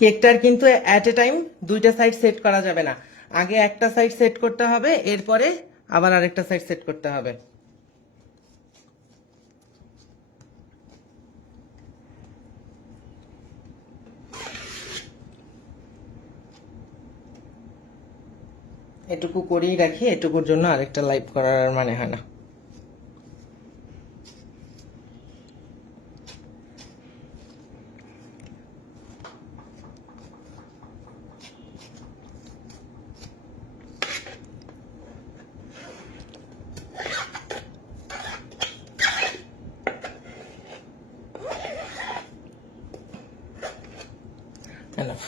কেকটার কিন্তু অ্যাট এ টাইম 2টা সাইড সেট করা যাবে না। আগে একটা সাইড সেট করতে হবে, এরপরে আবার আরেকটা সাইড সেট করতে হবে। এটুকু করেই রাখি, এটুকুর জন্য আরেকটা লাইভ করার মানে হয় না। Enough.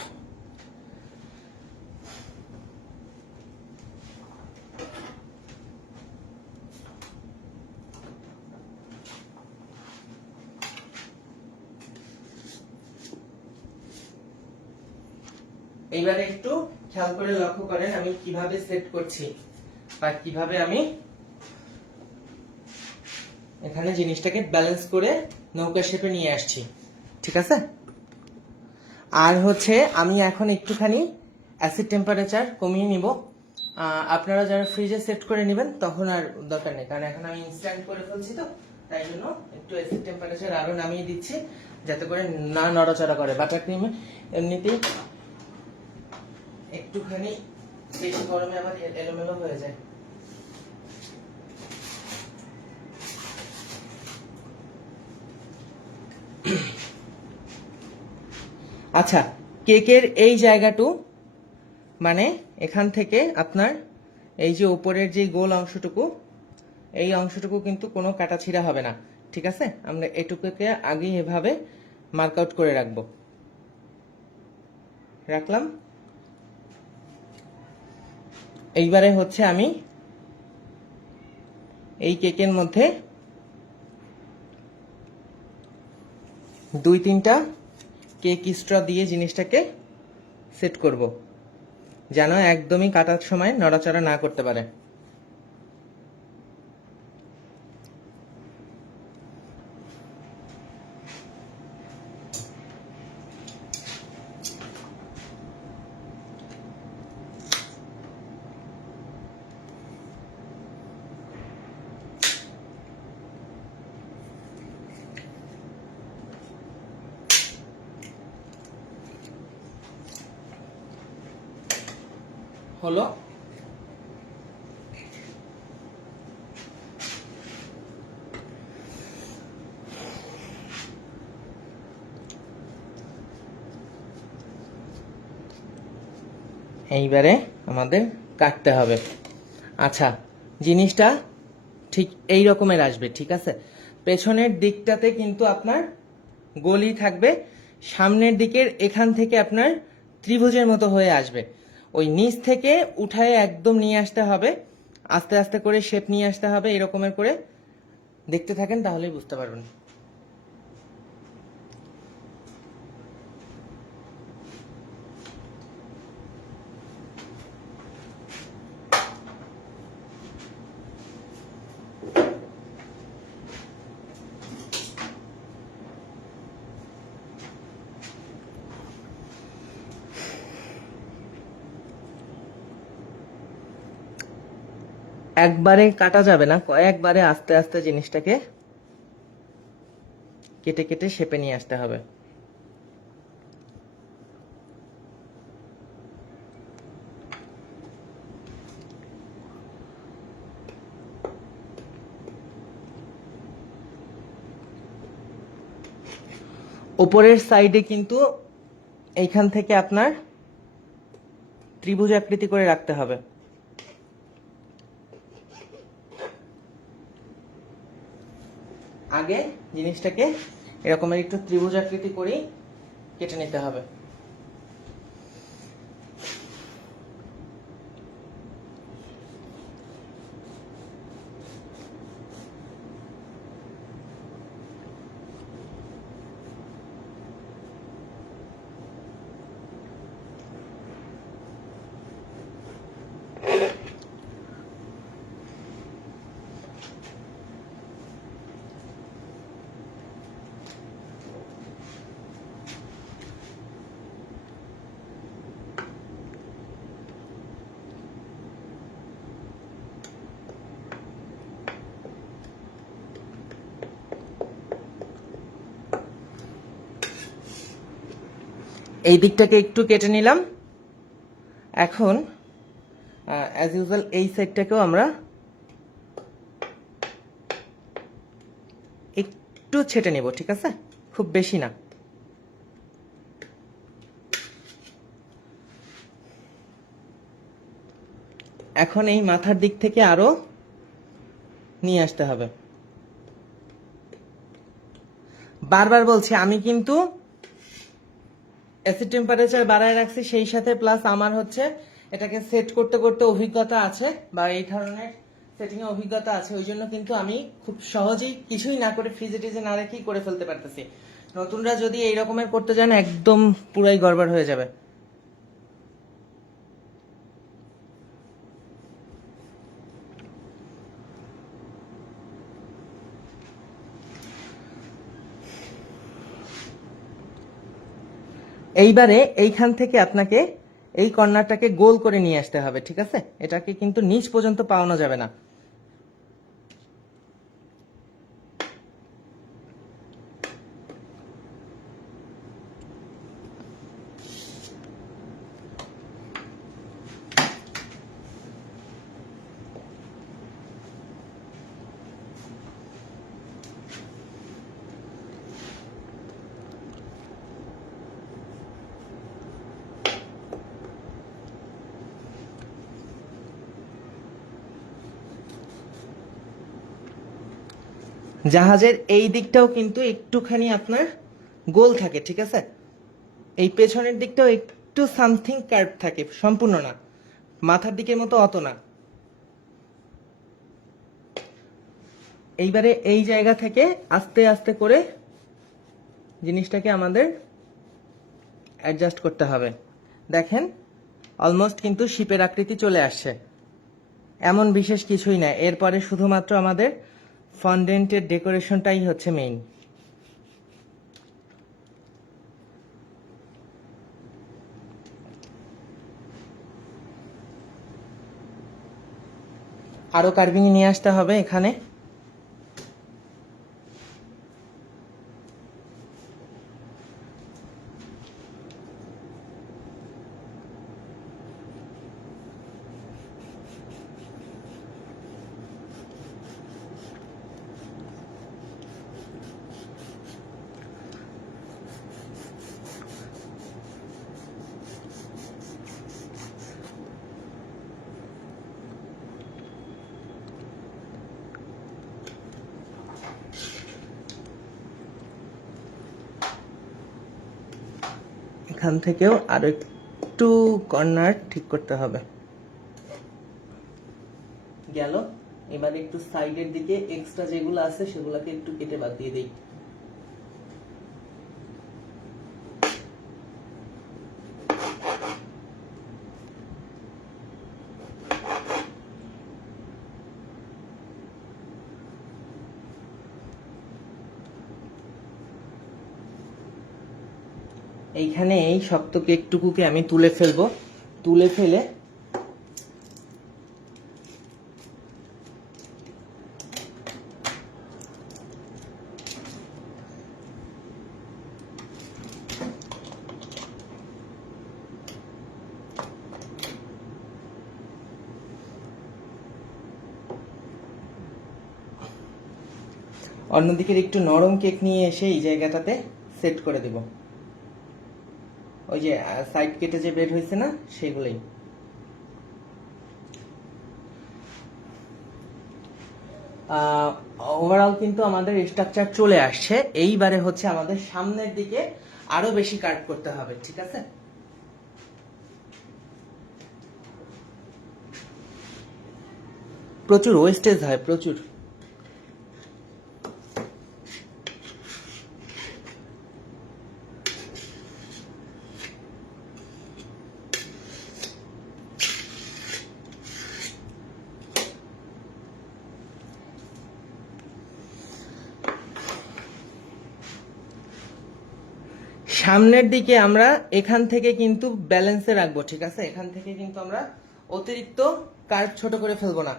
এইবারে একটু খেয়াল করে লক্ষ্য করেন আমি কিভাবে সেট করছি বা কিভাবে আমি এখানে জিনিসটাকে ব্যালেন্স করে নৌকা শেপে নিয়ে আসছি, ঠিক আছে। আর হচ্ছে আমি এখন একটুখানি অ্যাসিড টেম্পারেচার কমিয়ে নিব। আপনারা যারা ফ্রিজে সেট করে নেবেন তখন আর দরকার নেই, কারণ এখন আমি ইনস্ট্যান্ট করে ফেলছি, তো তাই জন্য একটু অ্যাসিড টেম্পারেচার আরো নামিয়ে দিচ্ছি, যাতে করে না নড়াচড়া করে। বাটার ক্রিমে এমনিতেই একটুখানি বেশি গরমে আবার এলোমেলো হয়ে যায়। আচ্ছা, কেকের এই জায়গাটু, মানে এখান থেকে আপনার এই যে উপরের যে গোল অংশটুকু, এই অংশটুকু কিন্তু কোনো কাটাছিড়া হবে না, ঠিক আছে। আমরা এটুকুকে আগেই এভাবে মার্ক আউট করে রাখলাম। এইবারে হচ্ছে আমি এই কেকের মধ্যে 2-3টা কেক স্ট্র দিয়ে জিনিসটাকে সেট করব, যেন একদমই কাটার সময় নড়াচড়া না করতে পারে। হলো। এইবারে আমাদের কাটতে হবে। আচ্ছা, জিনিসটা ঠিক এই রকমের আসবে, ঠিক আছে। পেছনের দিকটাতে কিন্তু আপনার গলি থাকবে, সামনের দিকের এখান থেকে আপনার ত্রিভুজের মতো হয়ে আসবে। ওই নিচ থেকে উঠায় একদম নিয়ে আসতে হবে, আস্তে আস্তে করে শেপ নিয়ে আসতে হবে, এরকমের করে দেখতে থাকেন, তাহলেই বুঝতে পারবেন। একবারে কাটা যাবে না, কয়েকবারে আস্তে আস্তে জিনিসটাকে কেটে কেটে শেপে নিয়ে আসতে হবে। উপরের সাইডে কিন্তু এইখান থেকে আপনার ত্রিভুজ আকৃতি করে রাখতে হবে। আগে জিনিসটাকে এরকমের একটু ত্রিভুজ আকৃতি করে কেটে নিতে হবে। এই দিকটাকে একটু কেটে নিলাম। এখন অ্যাজ ইউজুয়াল এই সাইডটাকেও আমরা একটু ছেটে নেব, ঠিক আছে, খুব বেশি না। এখন এই মাথার দিক থেকে আরো নিয়ে আসতে হবে। বারবার বলছি, আমি কিন্তু অ্যাসিড টেম্পারেচার বাড়ায় রাখছি, সেই সাথে প্লাস আমার হচ্ছে এটাকে সেট করতে করতে অভিজ্ঞতা আছে, বা এই ধরনের সেটিং এ অভিজ্ঞতা আছে, ওই জন্য কিন্তু আমি খুব সহজেই কিছুই না করে ফ্রিজে টিজে না রেখেই করে ফেলতে পারতেছি। নতুনরা যদি এই রকমের করতে যান একদম পুরাই গড়বড় হয়ে যাবে। এইবারে এইখান থেকে আপনাকে এই কর্নারটাকে গোল করে নিয়ে আসতে হবে, ঠিক আছে? এটাকে কিন্তু নিচ পর্যন্ত পাওয়ানো যাবে না। জাহাজের এই দিকটাও কিন্তু একটুখানি আপনার গোল থাকে, ঠিক আছে? এই পেছনের দিকটাও একটু সামথিং কার্ভ থাকে, সম্পূর্ণ না, মাথার দিকের মতো অত না। এইবারে এই জায়গা থেকে আস্তে আস্তে করে জিনিসটাকে আমাদের অ্যাডজাস্ট করতে হবে। দেখেন অলমোস্ট কিন্তু শিপের আকৃতি চলে আসছে, এমন বিশেষ কিছুই না। এরপরে শুধুমাত্র আমাদের ফন্ডেন্টের ডেকোরেশনটাই হচ্ছে মেইন। আরো কার্ভিং নিয়ে আসতে হবে এখানে। এখান থেকেও আরো একটু কর্নার ঠিক করতে হবে। গেল। এবার একটু সাইডের দিকে এক্সট্রা যেগুলো আছে সেগুলোকে একটু কেটে বাদ দিয়ে দেই। এইখানে এই শক্ত কেকটুকুকে আমি তুলে ফেলবো, তুলে ফেলে অন্যদিকের একটু নরম কেক নিয়ে এসে এই জায়গাটাতে সেট করে দেব। ওই যে সাইড কেটে যে বের হয়েছে না, সেগুলোই। ওভারঅল কিন্তু আমাদের স্ট্রাকচার চলে আসছে। এইবারে হচ্ছে আমাদের সামনের দিকে আরো বেশি কাট করতে হবে, ঠিক আছে? প্রচুর ওয়েস্টেজ হয়, প্রচুর। সামনের দিকে আমরা এখান থেকে কিন্তু ব্যালেন্সে রাখবো, ঠিক আছে? এখান থেকে কিন্তু আমরা অতিরিক্ত কার্ভ ছোট করে ফেলবো না।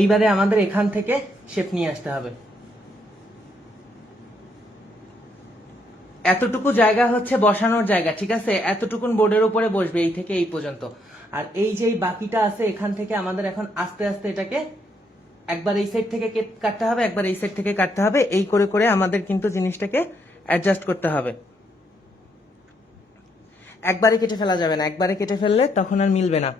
এইবারে আমাদের এখান থেকে শেপ নিয়ে আসতে হবে। এতটুকু জায়গা হচ্ছে বসানোর জায়গা, ঠিক আছে? এতটুকুন বোর্ডের উপরে বসবে এই থেকে এই পর্যন্ত। আর এই যে বাকিটা আছে এখান থেকে আমাদের এখন আস্তে আস্তে এটাকে একবার এই সাইড থেকে কাটতে হবে, একবার এই সাইড থেকে কাটতে হবে। এই করে করে আমাদের কিন্তু জিনিসটাকে অ্যাডজাস্ট করতে হবে। একবারে কেটে ফেলা যাবে না, একবারে কেটে ফেললে তখন আর মিলবে না।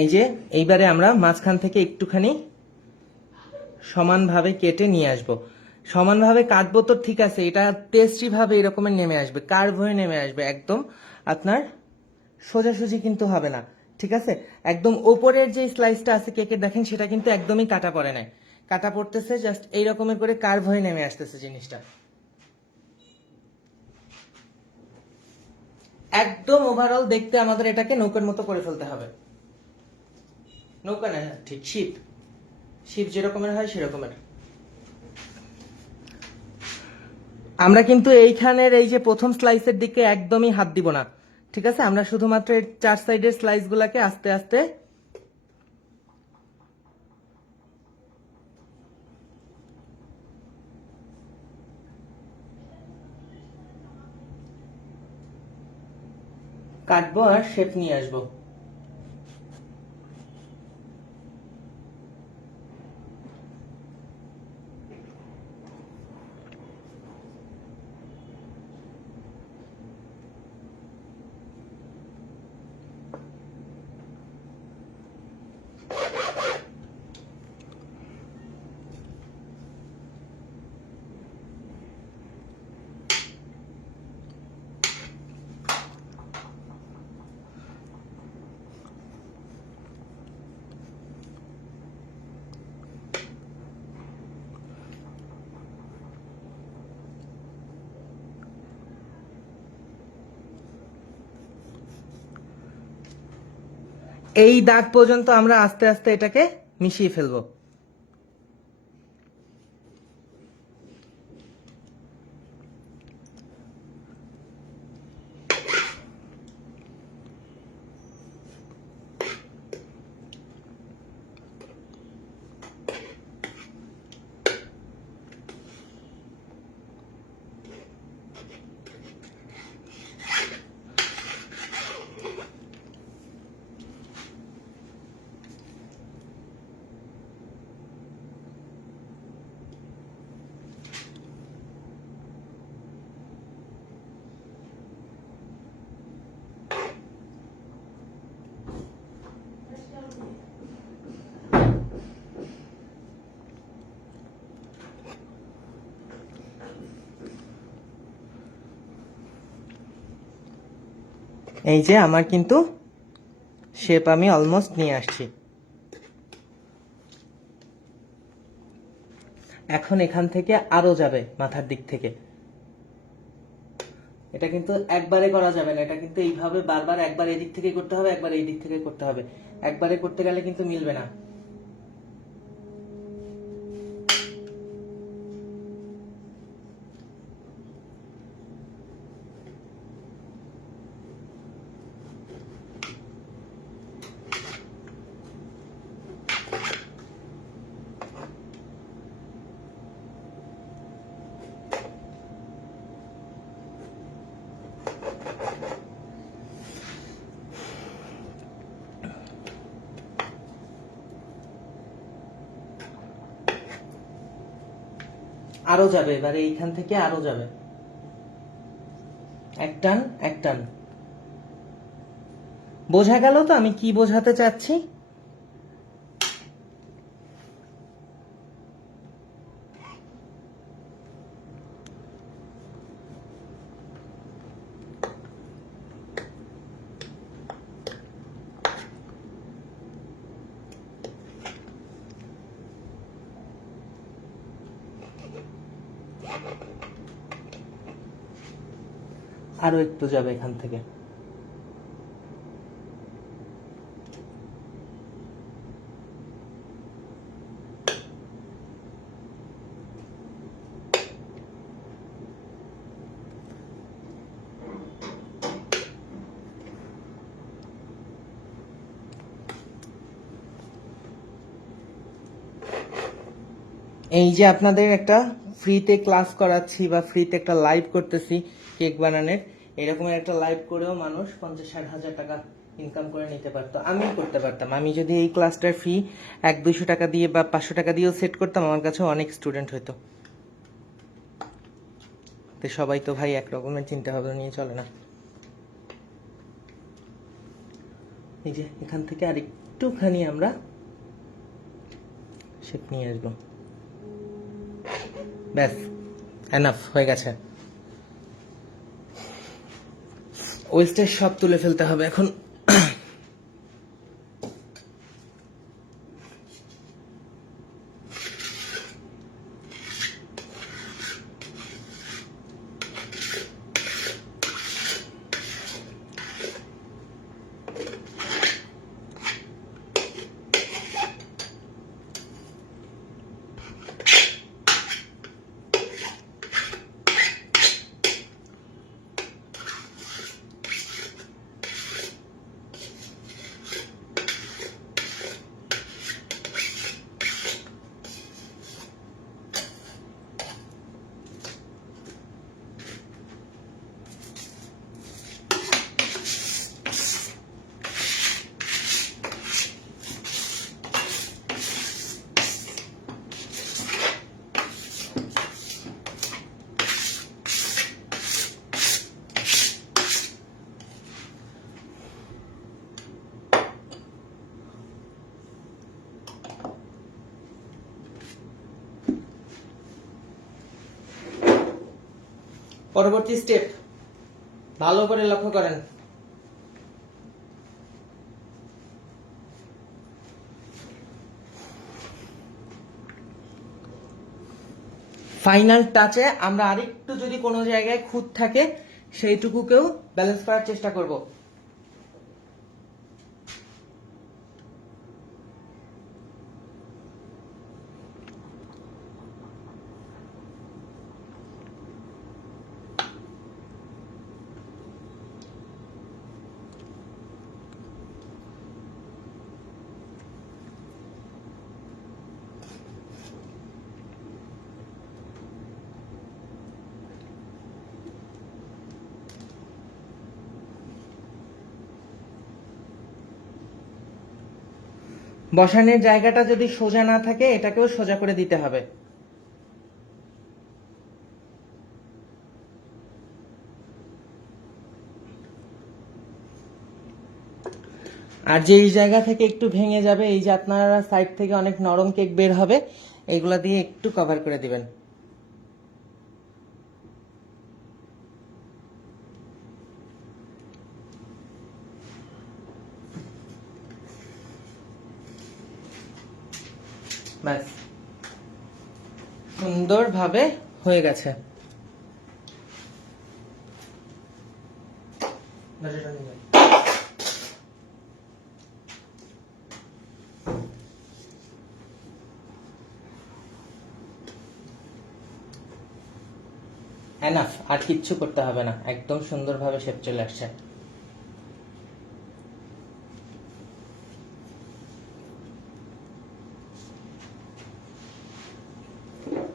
এই যে এইবারে আমরা মাঝখান থেকে একটুখানি সমানভাবে কেটে নিয়ে আসব। সমানভাবে কাটবো তো ঠিক আছে, এটা টেস্টি ভাবে এরকমের নেমে আসবে, কার্ভ হয়ে নেমে আসবে, একদম আপনার সোজাসুজি কিন্তু হবে না, ঠিক আছে? একদম ওপরের যে স্লাইসটা আছে কেকের দেখেন সেটা কিন্তু একদমই কাটা পড়ে নাই, কাটা পড়তেছে জাস্ট এই রকমের করে কার্ভ হয়ে নেমে আসতেছে জিনিসটা। একদম ওভারঅল দেখতে আমাদের এটাকে নৌকার মতো করে ফেলতে হবে। নৌকা না, ঠিক শিপ, শিপ যেরকমের হয় সেরকমের। আমরা কিন্তু এইখানের এই যে প্রথম স্লাইসের দিকে একদমই হাত দিব না, ঠিক আছে? আমরা শুধুমাত্র এর 4 সাইডের স্লাইস গুলাকে আস্তে আস্তে কাটবো আর শেপ নিয়ে আসবো। এই দাগ পর্যন্ত আমরা আস্তে আস্তে এটাকে মিশিয়ে ফেলবো। এই যে আমার কিন্তু শেপ আমি অলমোস্ট নিয়ে আসছি। এখন এখান থেকে আরো যাবে মাথার দিক থেকে। এটা কিন্তু একবারে করা যাবে না, এটা কিন্তু এইভাবে বারবার একবার এই দিক থেকে করতে হবে, একবার এই দিক থেকে করতে হবে, একবারে করতে গেলে কিন্তু মিলবে না। আরো যাবে, এবারে এইখান থেকে আরো যাবে, এক টান এক টান। বোঝা গেল তো আমি কি বোঝাতে চাচ্ছি? আরো একটু যাবে এখান থেকে। এই যে আপনাদের একটা ফ্রিতে ক্লাস করাচ্ছি বা ফ্রিতে একটা লাইভ করতেছি কেক বানানোর, এরকমের একটা লাইভ করেও মানুষ 50-60 হাজার টাকা ইনকাম করে নিতে পারতো, আমিও করতে পারতাম। আমি যদি এই ক্লাসটার ফি 100-200 টাকা দিয়ে বা 500 টাকা দিয়েও সেট করতাম, আমার কাছে অনেক স্টুডেন্ট হতো। তো সবাই তো ভাই একরকমের চিন্তা ভাবনা নিয়ে চলে না। এই যে এখান থেকে আর একটুখানি আমরা শেপ নিয়ে আসবো, ব্যাস এনাফ হয়ে গেছে। ওয়েস্টেজ সব তুলে ফেলতে হবে এখন। পরবর্তী স্টেপ ভালো করে লক্ষ্য করেন। ফাইনাল টাচে আমরা আরেকটু যদি কোনো জায়গায় খুঁত থাকে সেইটুকুকেও ব্যালেন্স করার চেষ্টা করব। বসানোর জায়গাটা যদি সোজা না থাকে এটাকেও সোজা করে দিতে হবে। আর যে এই জায়গা থেকে একটু ভেঙে যাবে, এই যে আপনারা সাইড থেকে অনেক নরম কেক বের হবে, এগুলা দিয়ে একটু কভার করে দিবেন। ব্যাস সুন্দরভাবে হয়ে গেছে। এনাফ, আর কিচ্ছু করতে হবে না, একদম সুন্দরভাবে শেপ চলে আসছে।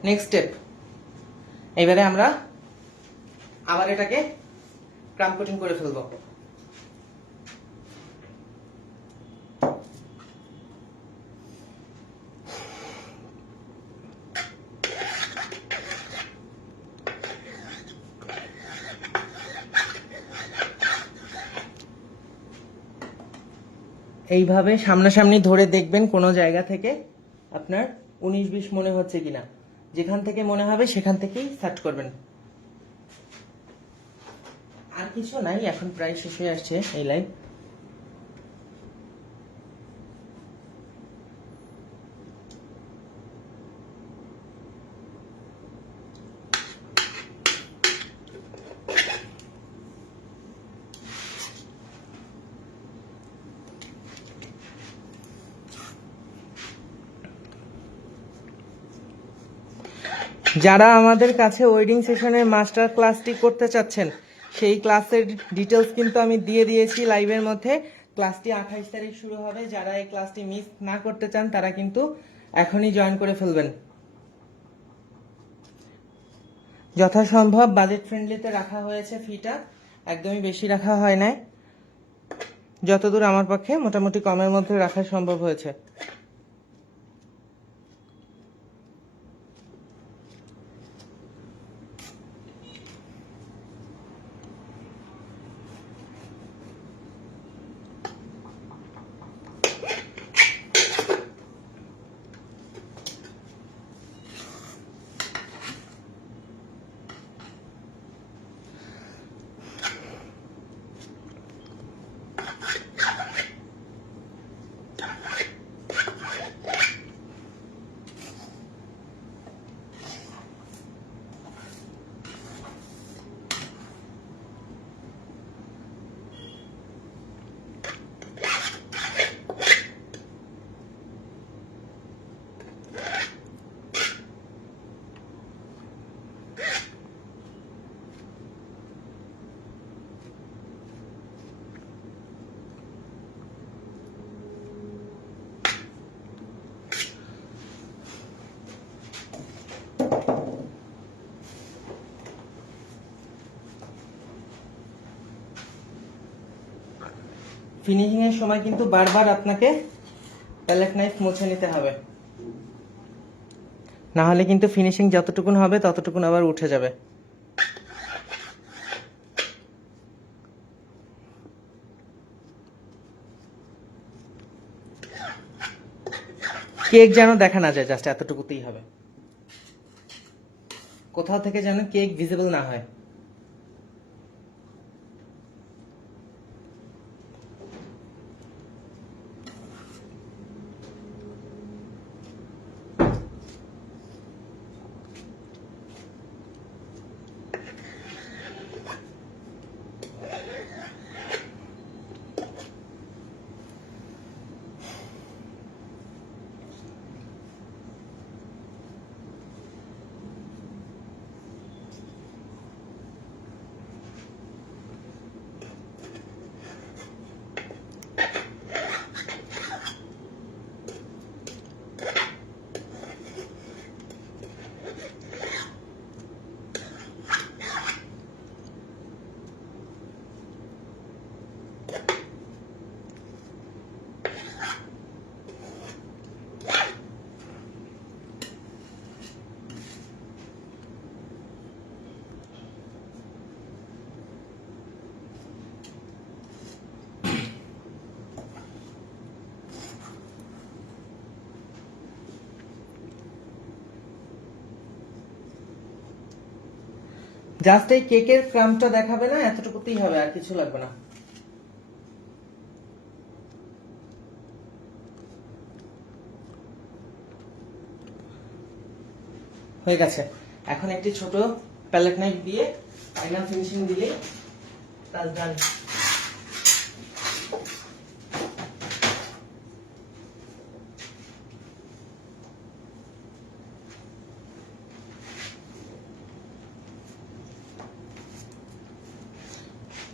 নেক্সট স্টেপ, এবারে আমরা আবার এটাকে ক্রাম কোটিং করে ফেলবো। এইভাবে সামনাসামনি ধরে দেখবেন কোনো জায়গা থেকে আপনার 19-20 মনে হচ্ছে কিনা। যেখান থেকে মনে হবে সেখান থেকেই স্টার্ট করবেন। আর কিছু নাই, এখন প্রায় শেষ হয়ে আসছে এই লাইন। যারা আমাদের কাছে ওয়েডিং সেশনের মাস্টার ক্লাসটি করতে চাচ্ছেন, সেই ক্লাসের ডিটেলস কিন্তু আমি দিয়ে দিয়েছি লাইভের মধ্যে। ক্লাসটি 28 তারিখ শুরু হবে। যারা এই ক্লাসটি মিস না করতে চান তারা কিন্তু এখনই জয়েন করে ফেলবেন। যথাসম্ভব বাজেট ফ্রেন্ডলিতে রাখা হয়েছে ফিটা, একদমই বেশি রাখা হয় নাই। যতদূর আমার পক্ষে মোটামুটি কমের মধ্যে রাখা সম্ভব হয়েছে। ফিনিশিং এর সময় কিন্তু বারবার আপনাকে প্যালেট নাইফ মুছে নিতে হবে, না হলে কিন্তু ফিনিশিং যতটুকুন হবে ততটুকুন আবার উঠে যাবে। কেক যেন দেখা না যায়, জাস্ট এতটুকুতেই হবে, কোথাও থেকে যেন কেক ভিজিবল না হয়। জাস্ট এই কেকের ক্রামটা দেখাবে না, এতটুকুতেই হবে, আর কিছু লাগবে না। হয়ে গেছে। এখন একটি ছোট প্যালেট নাইফ দিয়ে ফাইনাল ফিনিশিং দিলে কাজ ডান।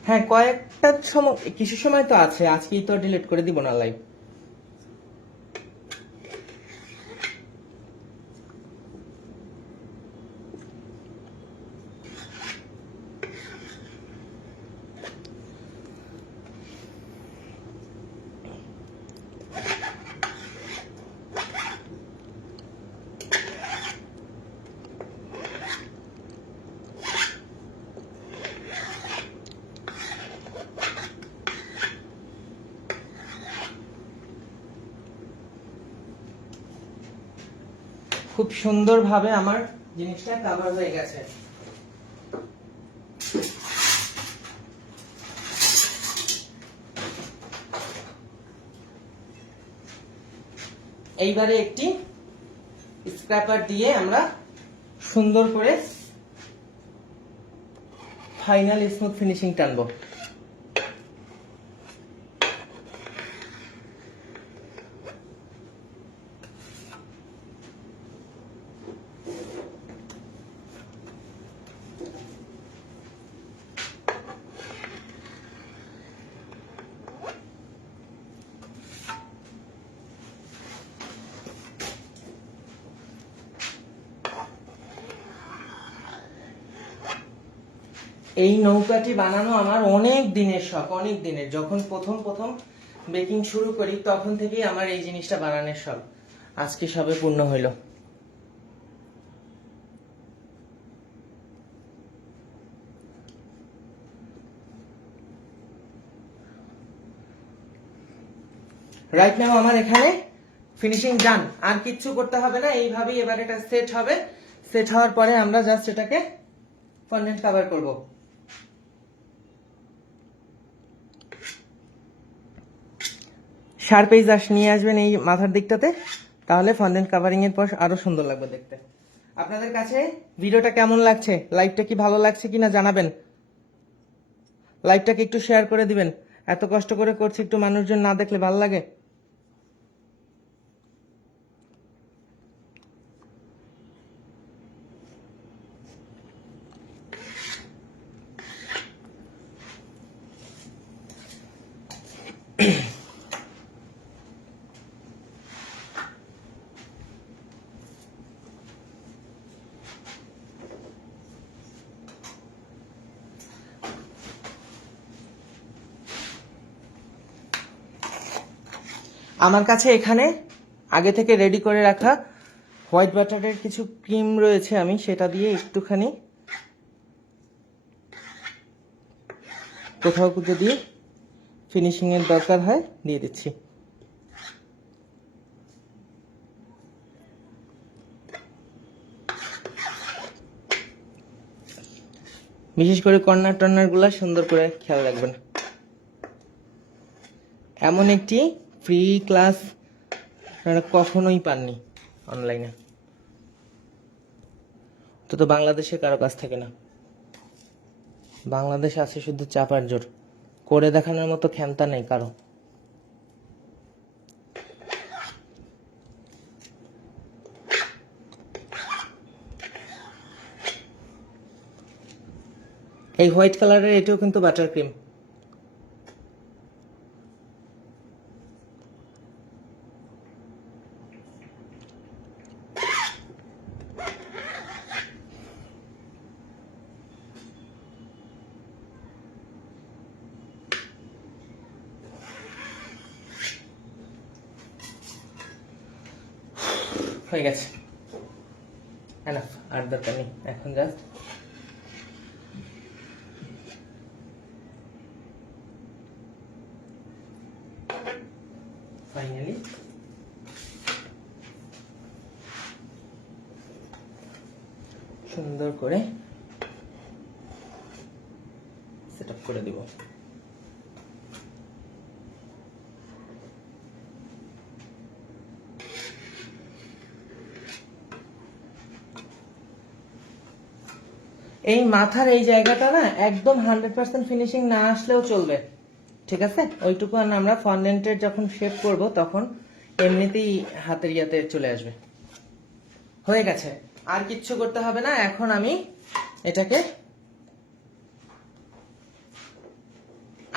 হ্যাঁ, কয়েকটা সময়, কিছু সময় তো আছে, আজকেই তো ডিলিট করে দিব না লাইভ। খুব সুন্দরভাবে আমার জিনিসটা কভার হয়ে গেছে। এইবারে একটি স্ক্র্যাপার দিয়ে আমরা সুন্দর করে ফাইনাল স্মুথ ফিনিশিং টানবো। এই নৌকাটি বানানো আমার অনেক দিনের শখ, অনেক দিনের। যখন প্রথম বেকিং শুরু করি তখন থেকেই আমার এই জিনিসটা বানানোর শখ, আজকে সবে পূর্ণ হইল। রাইট নাও আমার এখানে ফিনিশিং ডান, আর কিচ্ছু করতে হবে না। এইভাবেই এবার এটা সেট হবে। সেট হওয়ার পরে আমরা জাস্ট এটাকে ফন্ডেন্ট কভার করব। শার্প এই জাস্ট নিয়ে আসবেন এই মাথার দিকটাতে, তাহলে ফন্ডেন্ট কাভারিং এর পর আরো সুন্দর লাগবে দেখতে। আপনাদের কাছে ভিডিওটা কেমন লাগছে, লাইভটা কি ভালো লাগছে কিনা জানাবেন। লাইভটাকে একটু শেয়ার করে দিবেন, এত কষ্ট করে করছি, একটু মানুষজন না দেখলে ভালো লাগে। আমার কাছে এখানে আগে থেকে রেডি করে রাখা হোয়াইট বাটারের কিছু ক্রিম রয়েছে, আমি সেটা দিয়ে একটুখানি কোথাও যদি ফিনিশিং এর দরকার হয় দিয়ে দিচ্ছি। বিশেষ করে কর্নার টর্নার গুলা সুন্দর করে খেয়াল রাখবেন। এমন একটি ফ্রি ক্লাস আপনারা কখনোই পাননি অনলাইনে, তো বাংলাদেশে কারো কাছ থেকে না। বাংলাদেশে আছে শুধু চাপার জোর, করে দেখানোর মতো ক্ষমতা নেই কারো। এই হোয়াইট কালারের এটাও কিন্তু বাটার ক্রিম। হয়ে গেছে, এনাফ, আর দরকার নেই। এখন জাস্ট ফাইনালি সুন্দর করে সেট আপ করে দিব। এই মাথার এই জায়গাটা না একদম 100% ফিনিশিং না আসলেও চলবে, ঠিক আছে? ওইটুকু আমরা ফন্ডেন্টের যখন শেপ করব তখন এমনিতেই হাতের ইয়াতে চলে আসবে। হয়ে গেছে, আর কিচ্ছু করতে হবে না। এখন আমি এটাকে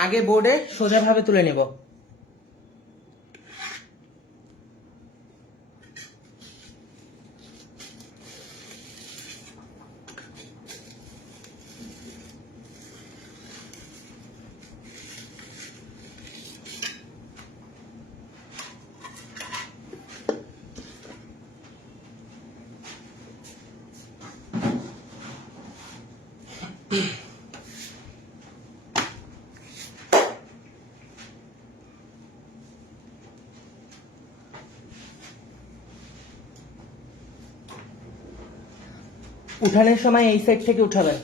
আগে বোর্ডে সোজাভাবে তুলে নিব। উঠানোর সময় এই সাইড থেকে উঠাবেন।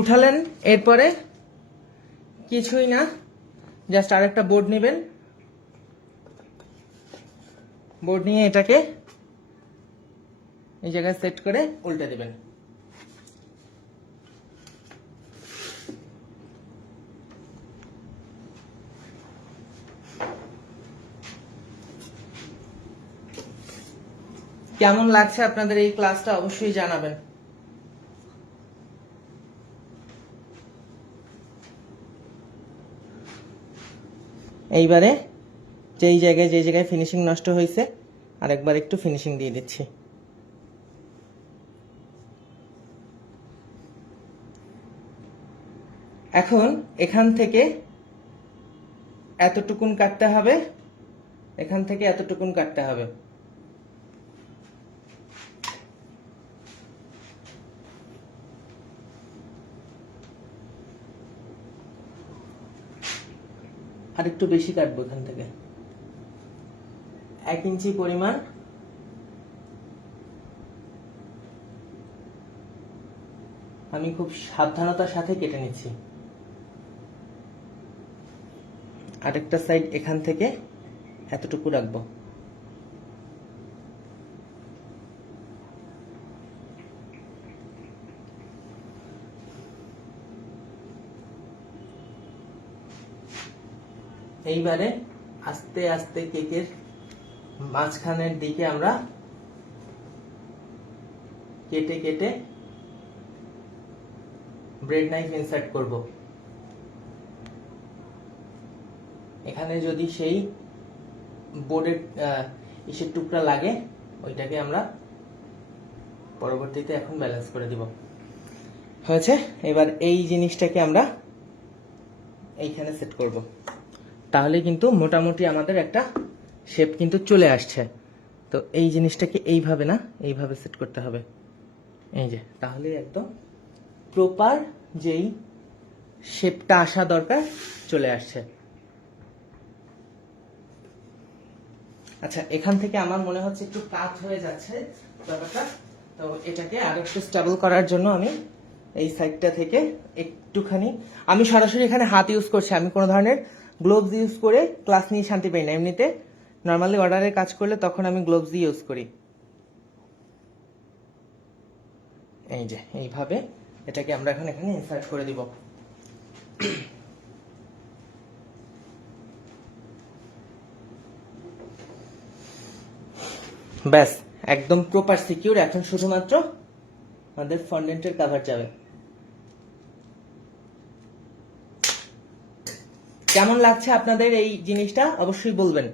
উঠালেন, এরপরে কিছুই না, জাস্ট আরেকটা বোর্ড নেবেন। বোর্ড নিয়ে এটাকে এই জায়গায় সেট করে উল্টে দিবেন। কেমন লাগছে আপনাদের এই ক্লাসটা অবশ্যই জানাবেন। এইবারে যেই জায়গায় ফিনিশিং নষ্ট হয়েছে আরেকবার একটু ফিনিশিং দিয়ে দিচ্ছি। এখন এখান থেকে এতটুকুন কাটতে হবে, এখান থেকে এতটুকুন কাটতে হবে। আর একটু বেশি কাটবো, এখান থেকে 1 ইঞ্চি পরিমাণ আমি খুব সাবধানতার সাথে কেটে নিচ্ছি। আরেকটা সাইড এখান থেকে এতটুকু রাখবো। এইবারে আস্তে আস্তে কেকের মাঝখানের দিকে আমরা কেটে কেটে ব্রেড নাইফ ইনসার্ট করব। এখানে যদি সেই বোর্ডের ইসের টুকরা লাগে ওইটাকে আমরা পরবর্তীতে এখন ব্যালেন্স করে দিব। হয়েছে। এবার এই জিনিসটাকে আমরা এইখানে সেট করব, তাহলে কিন্তু মোটামুটি আমাদের একটা শেপ কিন্তু চলে আসছে। তো এই জিনিসটাকে এইভাবে না, এইভাবে সেট করতে হবে, এই যে, তাহলে একদম প্রপার যেই শেপটা আসা দরকার চলে আসছে। আচ্ছা, এখান থেকে আমার মনে হচ্ছে একটু কাট হয়ে যাচ্ছে ব্যাপারটা, তো এটাকে আরো একটু স্টেবল করার জন্য আমি এই সাইডটা থেকে একটুখানি, আমি সরাসরি এখানে হাত ইউজ করছি, আমি কোনো ধরনের গ্লোভস ইউজ করে ক্লাস নিয়ে শান্তি পাই না। এমনিতে নর্মালি অর্ডারে কাজ করলে তখন আমি গ্লোভস ইউজ করি। এই যে এইভাবে এটাকে আমরা এখন এখানে ইনসার্ট করে দিব। ব্যাস, একদম প্রপার সিকিউর। এখন শুধুমাত্র আমাদের ফন্ডেন্টের কভার যাবে। কেমন লাগছে আপনাদের এই জিনিসটা অবশ্যই বলবেন।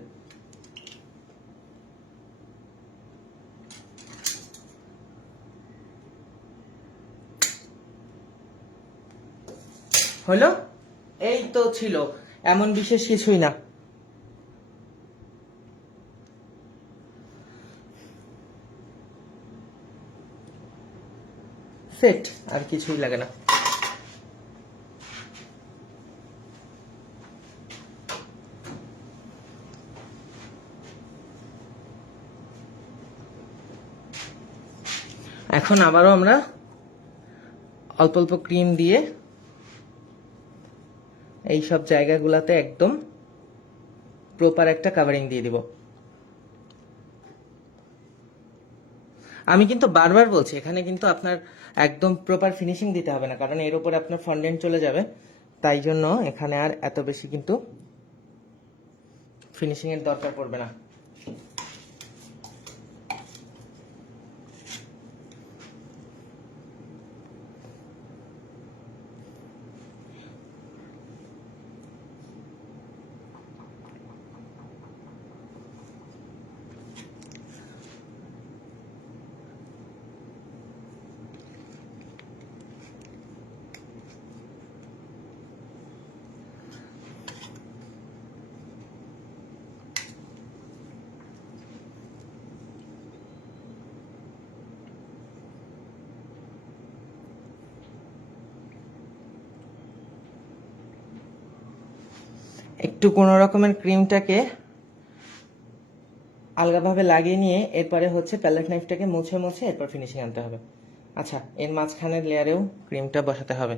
হলো? এই তো ছিল, এমন বিশেষ কিছুই না। সেট, আর কিছুই লাগে না। এখন আবারও আমরা অল্প অল্প ক্রিম দিয়ে এই সব জায়গাগুলোতে একদম প্রপার একটা কাভারিং দিয়ে দিব। আমি কিন্তু বারবার বলছি, এখানে কিন্তু আপনার একদম প্রপার ফিনিশিং দিতে হবে না, কারণ এর উপরে আপনার ফন্ডেন্ট চলে যাবে। তাই জন্য এখানে আর এত বেশি কিন্তু ফিনিশিং এর দরকার পড়বে না। একটু কোনো রকমের ক্রিমটাকে আলগাভাবে লাগিয়ে নিয়ে এরপরে হচ্ছে প্যালেট নাইফটাকে মুছে মুছে এরপর ফিনিশিং আনতে হবে। আচ্ছা, এর মাঝখানের লেয়ারেও ক্রিমটা বসাতে হবে।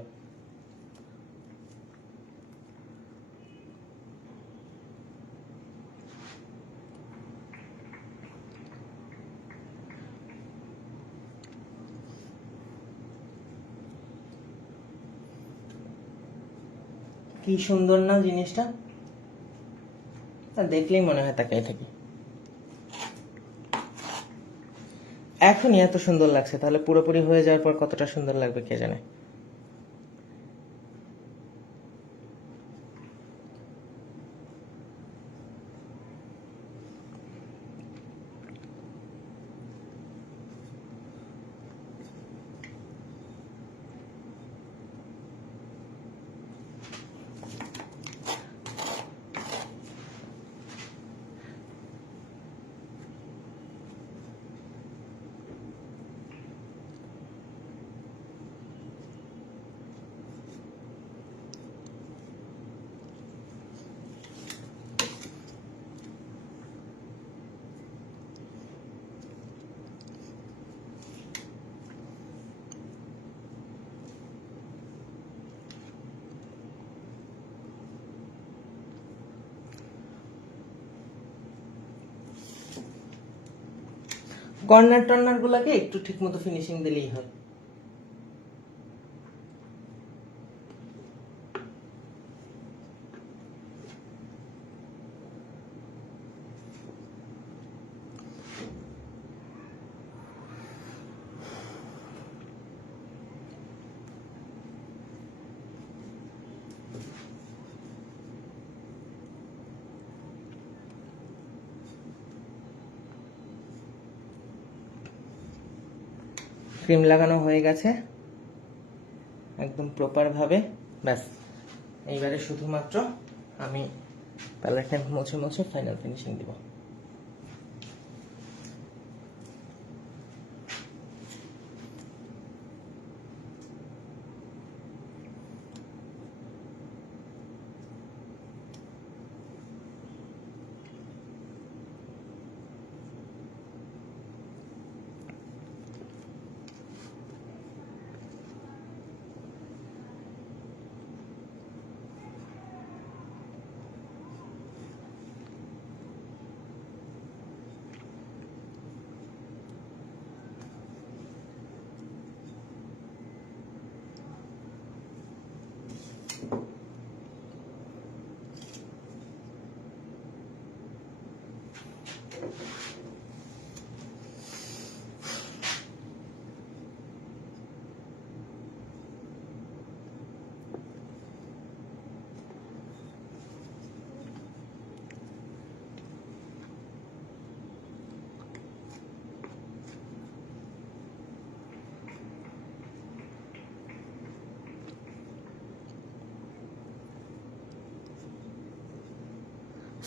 কি সুন্দর না জিনিসটা, দেখলেই মনে হয় তাকাই থাকি। এখনই এত সুন্দর লাগছে, তাহলে পুরোপুরি হয়ে যাওয়ার পর কতটা সুন্দর লাগবে কে জানে। কর্নার টর্নার গুলাকে একটু ঠিক মতো ফিনিশিং দিলেই হয়। ক্রিম লাগানো হয়ে গেছে একদম প্রপার ভাবে। ব্যাস, এইবারে শুধুমাত্র আমি প্যালেটটা মুছে মুছে ফাইনাল ফিনিশিং দিব।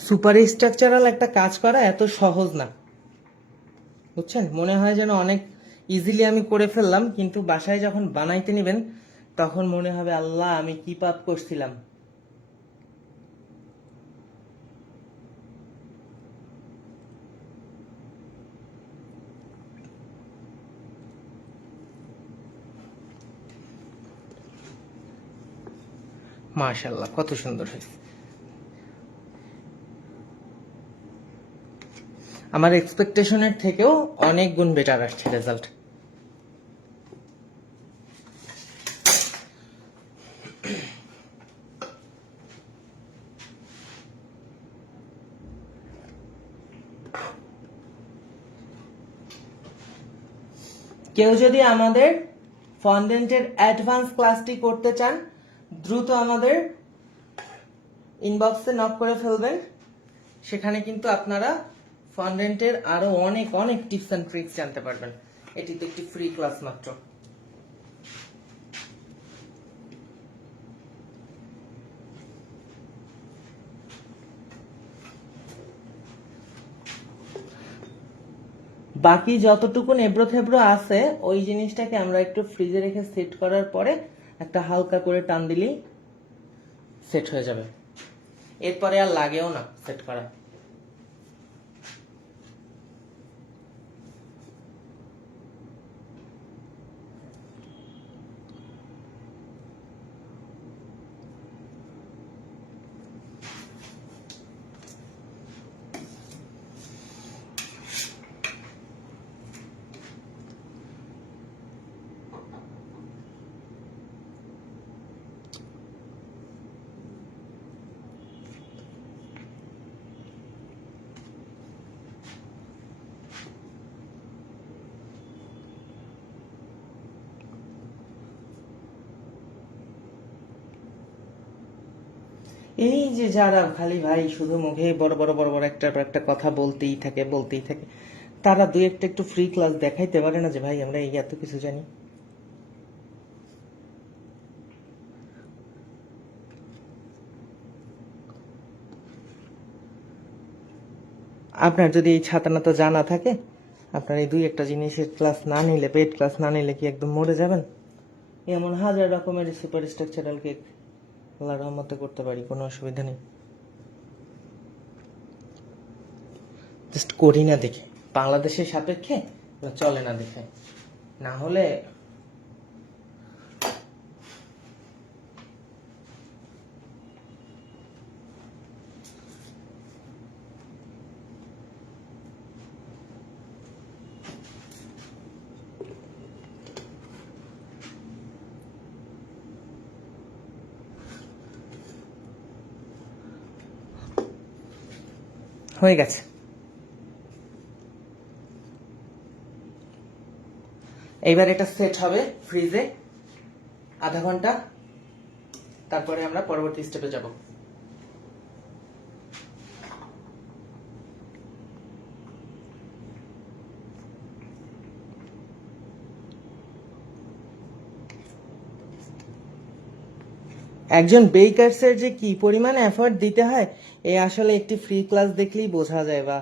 সুপার স্ট্রাকচারাল একটা কাজ করা এত সহজ না, বুঝছেন? মনে হয় যেন অনেক ইজিলি আমি করে ফেললাম, কিন্তু বাসায় যখন বানাইতে নেবেন তখন মনে হবে আল্লাহ আমি কি পাপ করছিলাম। মাশাআল্লাহ, কত সুন্দর হয়েছে। আমার এক্সপেকটেশনের থেকেও অনেক গুণ বেটার আসছে রেজাল্ট। কেউ যদি আমাদের ফন্ডেন্টের অ্যাডভান্স ক্লাসটি করতে চান, দ্রুত আমাদের ইনবক্সে নক করে ফেলবেন। সেখানে কিন্তু আপনারা ফন্ডেন্টের আরো অনেক অনেক টিপস এন্ড ট্রিক্স জানতে পারবেন। এটি তো একটি ফ্রি ক্লাস মাত্র। বাকি যতটুকু এবড়ো থেবড়ো আছে ওই জিনিসটাকে আমরা একটু ফ্রিজে রেখে সেট করার পরে একটা হালকা করে টান দিলেই সেট হয়ে যাবে। এরপরে আর লাগেও না সেট করা। এই যে যারা খালি ভাই শুধু মুখে বড় বড় বড় বড় একটা একটা কথা বলতেই থাকে, তারা দুই একটা একটু ফ্রি ক্লাস দেখাইতে পারে না যে ভাই আমরা এই এত কিছু জানি। আপনার যদি এই ছাতানাতা জানা থাকে, আপনার এই দুই একটা জিনিসের ক্লাস না নিলে, পেড ক্লাস না নিলে কি একদম মরে যাবেন? এমন হাজার রকমের সুপার স্ট্রাকচারাল কেক আল্লাহর রহমতে করতে পারি, কোনো অসুবিধা নেই। জাস্ট করি না দেখে, বাংলাদেশের সাপেক্ষে চলে না দেখে, না হলে হয়ে গেছে। এইবার এটা সেট হবে ফ্রিজে আধা ঘন্টা, তারপরে আমরা পরবর্তী স্টেপে যাব। একজন বেকারসের যে কি পরিমাণ এফর্ট দিতে হয় এই আসলে একটি ফ্রি ক্লাস দেখলেই বোঝা যায়। বা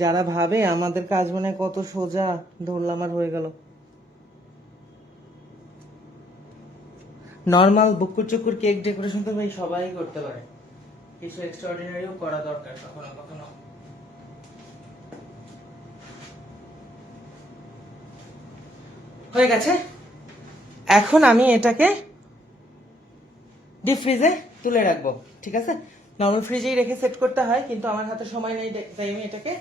যারা ভাবে আমাদের কাজ মনে কত সোজা, ধরলাম আর হয়ে গেল। নর্মাল বুকুর চুকুর কেক ডেকোরেশন তো ভাই সবাই করতে পারে, কিছু এক্সট্রাঅর্ডিনারিও করা দরকার কখনো কখনো। হয়ে গেছে, এখন আমি এটাকে ডিপ ফ্রিজে তুলে রাখবো। ঠিক আছে, নর্মাল ফ্রিজেই রেখে সেট করতে হয়, কিন্তু আমার হাতে সময় নেই, তাই আমি এটাকে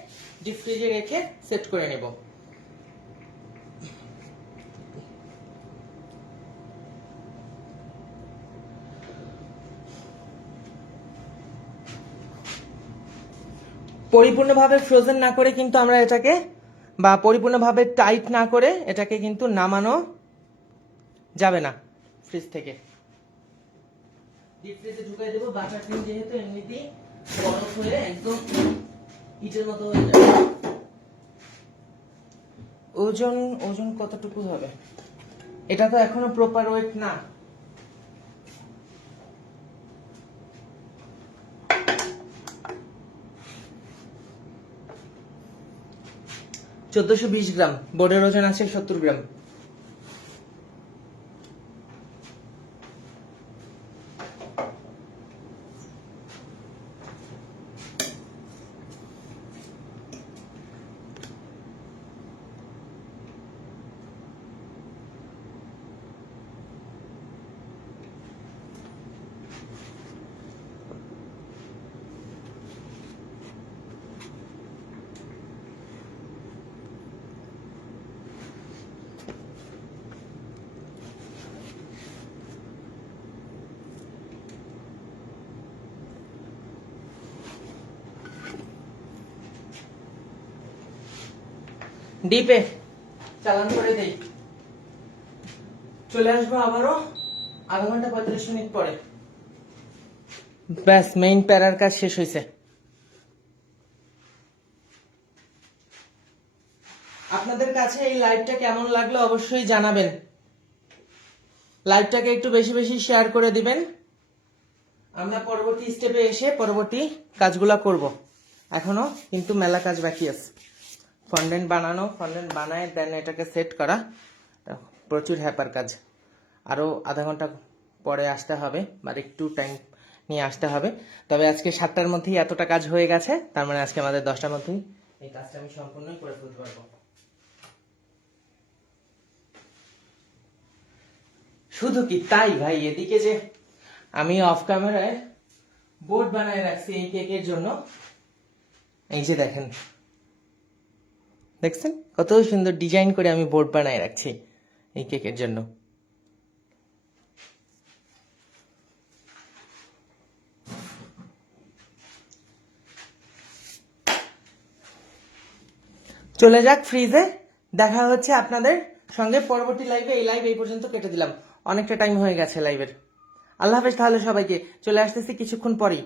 ডিপ ফ্রিজে রেখে সেট করে নেব। পরিপূর্ণভাবে ফ্রোজেন না করে কিন্তু আমরা এটাকে, বা পরিপূর্ণভাবে টাইট না করে এটাকে কিন্তু নামানো যাবে না ফ্রিজ থেকে। ডিপ ফ্রিজে ঢুকিয়ে দেবো। বাটার ক্রিম যেহেতু এমনিতেই বরফ হয়ে একদম ইটের মতো হয়ে যাবে। ওজন ওজন কতটুকু হবে? এটা তো এখনো প্রপার ওয়েট না। $1420 গ্রাম। বোর্ডের ওজন আছে 70 গ্রাম। ডিপে চালান করে দেই। চলে আসবো আবারও আধা ঘন্টা 45 মিনিট পরে। ব্যাস, মেইন প্যারার কাজ শেষ হয়েছে। আপনাদের কাছে এই লাইভটা কেমন লাগলো অবশ্যই জানাবেন। লাইভটাকে একটু বেশি বেশি শেয়ার করে দিবেন। আমরা পরবর্তী স্টেপে এসে পরবর্তী কাজগুলা করব। এখনো কিন্তু মেলা কাজ বাকি আছে। ফন্ডেন্ট বানানো, ফন্ডেন্ট বানায় দেন এটাকে সেট করা, প্রচুর হ্যাপার কাজ। আরও আধা ঘন্টা পরে আসতে হবে, বা একটু টাইম নিয়ে আসতে হবে। তবে আজকে 7টার মধ্যেই এতটা কাজ হয়ে গেছে, তার মানে আজকে আমাদের 10টার মধ্যেই এই কাজটা আমি সম্পূর্ণই করে ফেলতে পারবো। শুধু কি তাই ভাই, এদিকে যে আমি অফ ক্যামেরায় বোর্ড বানায় রাখছি এই কেকের জন্য। এই যে দেখেন, দেখছেন কত সুন্দর ডিজাইন করে আমি বোর্ড বানায় রাখছি এই কেকের জন্য। চলে যাক ফ্রিজে, দেখা হচ্ছে আপনাদের সঙ্গে পরবর্তী লাইভে। এই লাইভ এই পর্যন্ত কেটে দিলাম, অনেকটা টাইম হয়ে গেছে লাইভের। আল্লাহ হাফেজ তাহলে সবাইকে, চলে আসতেছি কিছুক্ষণ পরেই।